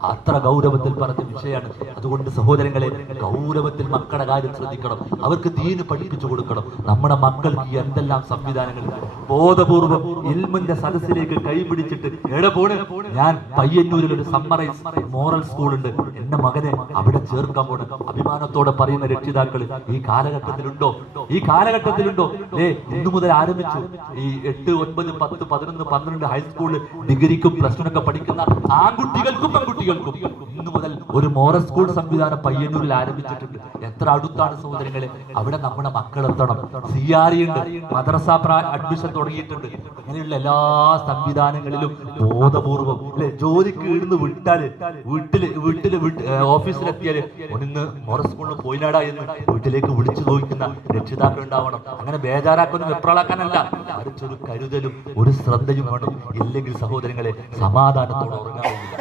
അത്ര ഗൗരവത്തിൽ പറഞ്ഞ വിഷയമാണ്. അതുകൊണ്ട് സഹോദരങ്ങളെ, ഗൗരവത്തിൽ മക്കളുടെ കാര്യം ശ്രദ്ധിക്കണം. അവർക്ക് ദീന് പഠിപ്പിച്ചു കൊടുക്കണം. നമ്മുടെ മക്കൾക്ക് എന്തെല്ലാം സംവിധാനങ്ങളുണ്ട്. ബോധപൂർവം ഇൽമിന്റെ സദസ്സിലേക്ക് കൈപിടിച്ചിട്ട് എവിടെ പോണ്? ഞാൻ പയ്യന്നൂരിൽ ഒരു സമ്മറൈസ് മോറൽ സ്കൂൾ ഉണ്ട്, എന്റെ മകനെ അവിടെ ചേർക്കാൻ പോണ്. അഭിമാനത്തോടെ പറയുന്ന രക്ഷിതാക്കൾ ഈ കാലഘട്ടത്തിലുണ്ടോ? ഇന്നു മുതൽ ആരംഭിച്ചു. ഈ 8, 9, 10, 11, 12 ഹൈസ്കൂള്, ഡിഗ്രിക്കും പ്ലസ് ടുനൊക്കെ പഠിക്കുന്ന ആൺകുട്ടികൾക്കും പെൺകുട്ടികൾക്കും ഇന്നു മുതൽ ഒരു മോറൽ സ്കൂൾ സംവിധാനം പയ്യന്നൂരിൽ ആരംഭിച്ചിട്ടുണ്ട്. എത്ര അടുത്താണ് സഹോദരങ്ങളെ? അവിടെ നമ്മുടെ മക്കൾ എത്തണം. CRE ഉണ്ട്, മദ്രസ അഡ്മിഷൻ തുടങ്ങിയിട്ടുണ്ട്. അങ്ങനെയുള്ള എല്ലാ സംവിധാനങ്ങളിലും ബോധപൂർവം ജോലിക്ക് ഇടുന്ന് വിട്ടാല് വീട്ടില് ഓഫീസിലെത്തിയാല് ഒന്ന് മോറൽ സ്കൂളിൽ പോയിനാടാ എന്ന് വീട്ടിലേക്ക് വിളിച്ചു ചോദിക്കുന്ന രക്ഷിതാക്കൾ ഉണ്ടാവണം. അങ്ങനെ ബേജാറാക്കൊന്നും വെപ്രാളാക്കാനല്ല, മറിച്ചൊരു കരുതലും ഒരു ശ്രദ്ധയും വേണം. ഇല്ലെങ്കിൽ സഹോദരങ്ങളെ സമാധാനത്തോടെ ഉറങ്ങാൻ കഴിയില്ല.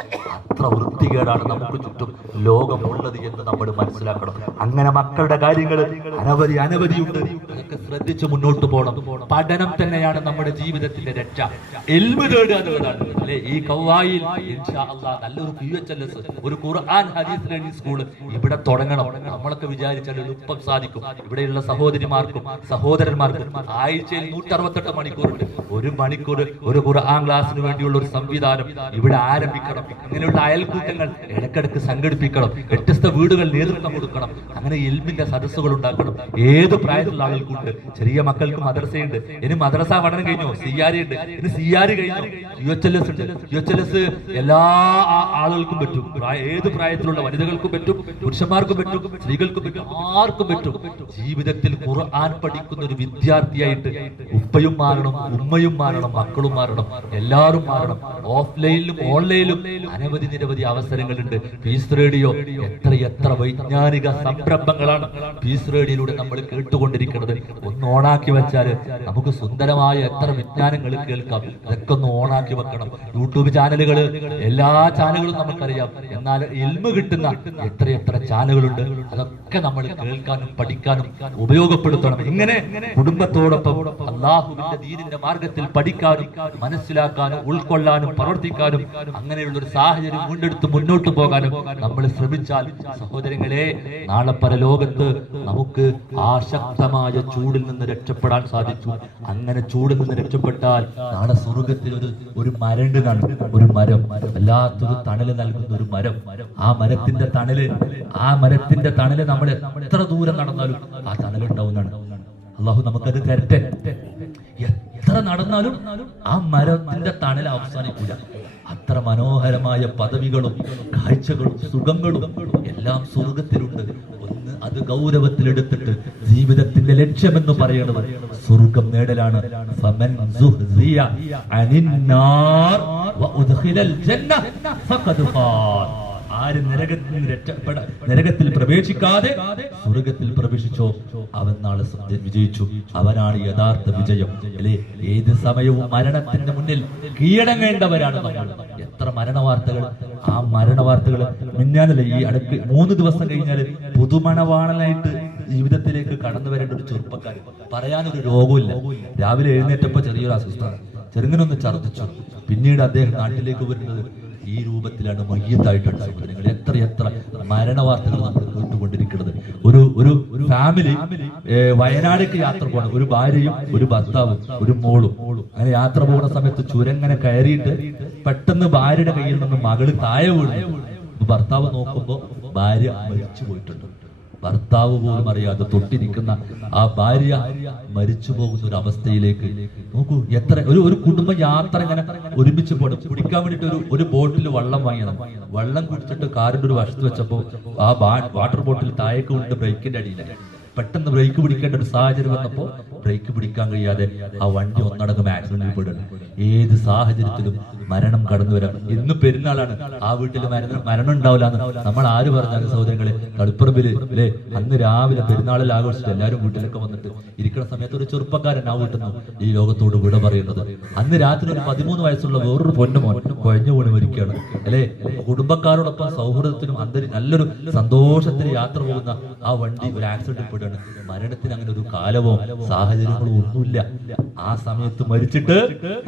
അത്ര വൃത്തികേടാണ് നമുക്ക് ചുറ്റും ലോകമുള്ളത് എന്ന് നമ്മൾ മനസ്സിലാക്കണം. അങ്ങനെ മക്കളുടെ കാര്യങ്ങൾ അനവധിയുണ്ട്. അതൊക്കെ ശ്രദ്ധിച്ച് മുന്നോട്ട് പോകണം. പഠനം തന്നെയാണ് നമ്മുടെ ജീവിതത്തിന്റെ രക്ഷ. ഇൽമ് നേടുക എന്നുള്ളതാണ് അല്ലെ? ഈ കൗവായിൽ ഇൻഷാ അല്ലാഹ് നല്ലൊരു QHLS, ഒരു ഖുർആൻ ഹദീസ് ലേണിംഗ് സ്കൂൾ ഇവിടെ തുടങ്ങണം. നമ്മളൊക്കെ വിചാരിച്ചാൽ എളുപ്പം സാധിക്കും. ഇവിടെയുള്ള സഹോദരിമാർക്കും സഹോദരന്മാർക്കും ആഴ്ചയിൽ 168 മണിക്കൂറുണ്ട്. 1 മണിക്കൂർ ഒരു ഖുർആൻ ക്ലാസ്സിന് വേണ്ടിയുള്ള ഒരു സംവിധാനം ഇവിടെ ആരംഭിക്കണം. ഇങ്ങനെയുള്ള അയൽക്കൂട്ടങ്ങൾ ഇടക്കിടക്ക് സംഘടിപ്പിക്കണം. വ്യത്യസ്ത വീടുകൾ നേതൃത്വം കൊടുക്കണം. അങ്ങനെ ഇൽമിന്റെ സദസ്സുകൾ ഉണ്ടാക്കണം. ഏത് പ്രായത്തിലുള്ള ആളുകൾക്കുണ്ട്. ചെറിയ മക്കൾക്ക് മദ്രസയുണ്ട്. ഇനി മദ്രസ പഠനം കഴിഞ്ഞോ? CRE ഉണ്ട്. ഇനി CRE കഴിഞ്ഞോ? QHLS ഉണ്ട്. QHLS എല്ലാ ആളുകൾക്കും പറ്റും. ഏത് പ്രായത്തിലുള്ള വനിതകൾക്കും പറ്റും, പുരുഷന്മാർക്കും പറ്റും, സ്ത്രീകൾക്കും പറ്റും, ആർക്കും പറ്റും. ജീവിതത്തിൽ ഖുർആൻ പഠിക്കുന്ന ഒരു വിദ്യാർത്ഥിയായിട്ട് ഉപ്പയും മാറണം, ഉമ്മയും മാറണം, മക്കളും മാറണം, എല്ലാവരും മാറണം. ഓഫ്ലൈനിലും ഓൺലൈനിലും നിരവധി അവസരങ്ങളുണ്ട്. പീസ് റേഡിയോ എത്ര വൈജ്ഞാനിക സംരംഭങ്ങളാണ് പീസ് റേഡിയോയിലൂടെ നമ്മൾ കേട്ടുകൊണ്ടിരിക്കുന്നത്. ഒന്ന് ഓണാക്കി വെച്ചാൽ നമുക്ക് സുന്ദരമായ എത്ര വിജ്ഞാനങ്ങൾ കേൾക്കാം. അതൊക്കെ ഒന്ന് ഓണാക്കി വെക്കണം. യൂട്യൂബ് ചാനലുകൾ, എല്ലാ ചാനലുകളും നമുക്കറിയാം. എന്നാൽ ഇൽമ് കിട്ടുന്ന എത്ര ചാനലുകളുണ്ട്. അതൊക്കെ നമ്മൾ കേൾക്കാനും പഠിക്കാനും ഉപയോഗപ്പെടുത്തണം. ഇങ്ങനെ കുടുംബത്തോടൊപ്പം അല്ലാഹുവിന്റെ ദീനിന്റെ മാർഗത്തിൽ പഠിക്കാനും മനസ്സിലാക്കാനും ഉൾക്കൊള്ളാനും പ്രവർത്തിക്കാനും അങ്ങനെയുള്ള ഒരു സാഹചര്യം വീണ്ടെടുത്ത് മുന്നോട്ട് പോകാനും നമ്മൾ ശ്രമിച്ചാൽ സഹോദരങ്ങളെ, നാളെ പരലോകത്ത് നമുക്ക് ആ ശക്തമായ ചൂടിൽ നിന്ന് രക്ഷപ്പെടാൻ സാധിച്ചു. അങ്ങനെ ചൂടിൽ നിന്ന് രക്ഷപ്പെട്ടാൽ നാളെ സ്വർഗത്തിൽ ഒരു മരണ്ടാണ്. ഒരു മരം, വല്ലാത്തൊരു തണല് നൽകുന്ന ഒരു മരം. ആ മരത്തിന്റെ തണല് നമ്മൾ എത്ര ദൂരം നടന്നാലും ആ തണലുണ്ടാവുന്നതാണ്. അള്ളാഹു നമുക്കത് തരട്ടെ. എത്ര നടന്നാലും ആ മരത്തിന്റെ തണൽ അവസാനിക്കൂല. അത്ര മനോഹരമായ പദവികളും കാഴ്ചകളും സുഖങ്ങളും എല്ലാം സ്വർഗത്തിലുണ്ട്. ഒന്ന് അത് ഗൗരവത്തിലെടുത്തിട്ട് ജീവിതത്തിന്റെ ലക്ഷ്യമെന്ന് പറയുന്നത് സ്വർഗം നേടലാണ്. ഫമൻ സുഹ്സിയ അനിന്നാർ വഉദ്ഖിലൽ ജന്ന ഫഖദ് ഫാസ്. ആര് നരകത്തിൽ പ്രവേശിക്കാതെ സ്വർഗത്തിൽ പ്രവേശിച്ചോ അവൻ നാളെ വിജയിച്ചു. അവനാണ് യഥാർത്ഥ വിജയം. അല്ലെ? ഏത് സമയവും മരണത്തിന്റെ മുന്നിൽ കീഴടങ്ങേണ്ടവരാണ് നമ്മൾ. എത്ര മരണവാർത്തകൾ! ആ മരണവാർത്തകൾ മിന്നാന്നല്ലേ ഈ അടുക്ക് 3 ദിവസം കഴിഞ്ഞാൽ പുതുമണവാളനായിട്ട് ജീവിതത്തിലേക്ക് കടന്നു വരേണ്ട ഒരു ചെറുപ്പക്കാരൻ. പറയാനൊരു രോഗമില്ല. രാവിലെ എഴുന്നേറ്റപ്പോ ചെറിയൊരു അസ്വസ്ഥത, ചെറുങ്ങനൊന്ന് ഛർദ്ദിച്ചു. പിന്നീട് അദ്ദേഹം നാട്ടിലേക്ക് വരുന്നത് ഈ രൂപത്തിലാണ്, മയ്യത്തായിട്ടാണ്. സഹോദരങ്ങൾ, എത്ര മരണവാർത്തകൾ നമ്മൾ കേട്ടുകൊണ്ടിരിക്കുന്നത്. ഒരു ഫാമിലി വയനാടേക്ക് യാത്ര പോകണം. ഒരു ഭാര്യയും ഒരു ഭർത്താവും ഒരു മോളും. അങ്ങനെ യാത്ര പോകുന്ന സമയത്ത് ചുരങ്ങനെ കയറിയിട്ട് പെട്ടെന്ന് ഭാര്യയുടെ കയ്യിൽ നിന്ന് മകള് താഴെ വീണു. ഭർത്താവ് നോക്കുമ്പോ ഭാര്യ മരിച്ചു പോയിട്ടുണ്ട്. ഭർത്താവ് പോലും അറിയാതെ തൊട്ടിരിക്കുന്ന ആ ഭാര്യ മരിച്ചു പോകുന്ന ഒരു അവസ്ഥയിലേക്ക് നോക്കൂ. എത്ര ഒരു കുടുംബ യാത്ര ഇങ്ങനെ ഒരുമിച്ച് പോകണം. കുടിക്കാൻ വേണ്ടിട്ട് ഒരു ബോട്ടിൽ വെള്ളം വാങ്ങിയണം. വെള്ളം കുടിച്ചിട്ട് കാറിന്റെ ഒരു വശത്ത് വെച്ചപ്പോ ആ വാട്ടർ ബോട്ടിൽ താഴേക്ക് കൊണ്ട് ബ്രേക്കിന്റെ അടിയിലാണ്. പെട്ടെന്ന് ബ്രേക്ക് പിടിക്കേണ്ട ഒരു സാഹചര്യം വന്നപ്പോ ബ്രേക്ക് പിടിക്കാൻ കഴിയാതെ ആ വണ്ടി ഒന്നടങ്കം ആക്സിഡന്റിൽ പെടുന്നു. ഏത് സാഹചര്യത്തിലും മരണം കടന്നു വരാം. ഇന്ന് പെരുന്നാളാണ്, ആ വീട്ടിൽ മരണം ഉണ്ടാവില്ല എന്ന് നമ്മൾ ആര് പറഞ്ഞാലും സഹോദരങ്ങളെ, കളിപ്പറമ്പില് അല്ലെ അന്ന് രാവിലെ പെരുന്നാളിൽ ആഘോഷിച്ച് എല്ലാവരും വീട്ടിലൊക്കെ വന്നിട്ട് ഇരിക്കുന്ന സമയത്ത് ഒരു ചെറുപ്പക്കാരൻ ആ വീട്ടിൽ നിന്ന് ഈ ലോകത്തോട് വിട പറയുന്നത്. അന്ന് രാത്രി ഒരു 13 വയസ്സുള്ള വേറൊരു പൊന്നുമോൻ കൊഴഞ്ഞു വീണ് മരിക്കുകയാണ് അല്ലെ. കുടുംബക്കാരോടൊപ്പം സൗഹൃദത്തിനും നല്ലൊരു സന്തോഷത്തിന് യാത്ര പോകുന്ന ആ വണ്ടി ഒരു ആക്സിഡന്റ് പെടുകയാണ്. മരണത്തിന് അങ്ങനെ ഒരു കാലമോ സാഹചര്യങ്ങളോ ഒന്നുമില്ല. ആ സമയത്ത് മരിച്ചിട്ട്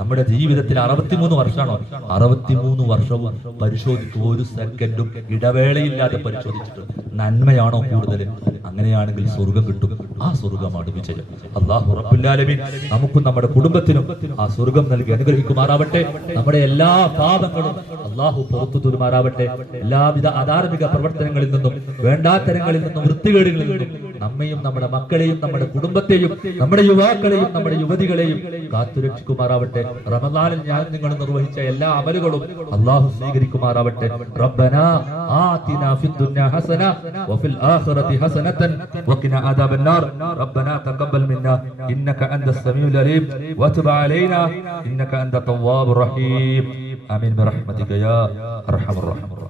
നമ്മുടെ ജീവിതത്തിൽ 63 വർഷമാണോ, 63 വർഷവും പരിശോധിച്ചു, ഒരു സെക്കൻഡും ഇടവേളയില്ലാതെ പരിശോധിച്ചിട്ട് നന്മയാണോ കൂടുതൽ? അങ്ങനെയാണെങ്കിൽ സ്വർഗം കിട്ടും. ആ സ്വർഗമാണ് വിജയം. അല്ലാഹു റബ്ബുൽ ആലമീൻ നമുക്കും നമ്മുടെ കുടുംബത്തിനും ആ സ്വർഗം നൽകി അനുഗ്രഹിക്കുമാറാവട്ടെ. നമ്മുടെ എല്ലാ പാപങ്ങളും അല്ലാഹു പുറത്തു തരുമാറാവട്ടെ. എല്ലാവിധ അധാർമിക പ്രവർത്തനങ്ങളിൽ നിന്നും വേണ്ടാത്തരങ്ങളിൽ നിന്നും വൃത്തികേടുകളിൽ നിന്നും നമ്മയും നമ്മുടെ മക്കളെയും നമ്മുടെ കുടുംബത്തെയും നമ്മുടെ യുവാക്കളെയും നമ്മുടെ യുവതികളെയും കാത്തുരക്ഷിക്കുമാറാവട്ടെ. റമദാനിൽ ഞാൻ നിങ്ങൾ നിർവഹിച്ച എല്ലാ അമലുകളും അല്ലാഹു സ്വീകരിക്കുമാറാവട്ടെ. റബ്ബനാ ആതിനാ ഫിദ് ദുനിയാ ഹസന വഫിൽ ആഖിറതി ഹസനതൻ വഖിനാ അദാബന്നാർ. റബ്ബനാ തഖബ്ബൽ മിന്നാ ഇന്നക അൻതസ് സമീഉൽ അലീം വതുബ് അലൈനാ ഇന്നക അൻത തവ്വാബുർ റഹീം. ആമീൻ ബിറഹ്മതിക യാ അർഹമർ റഹീം.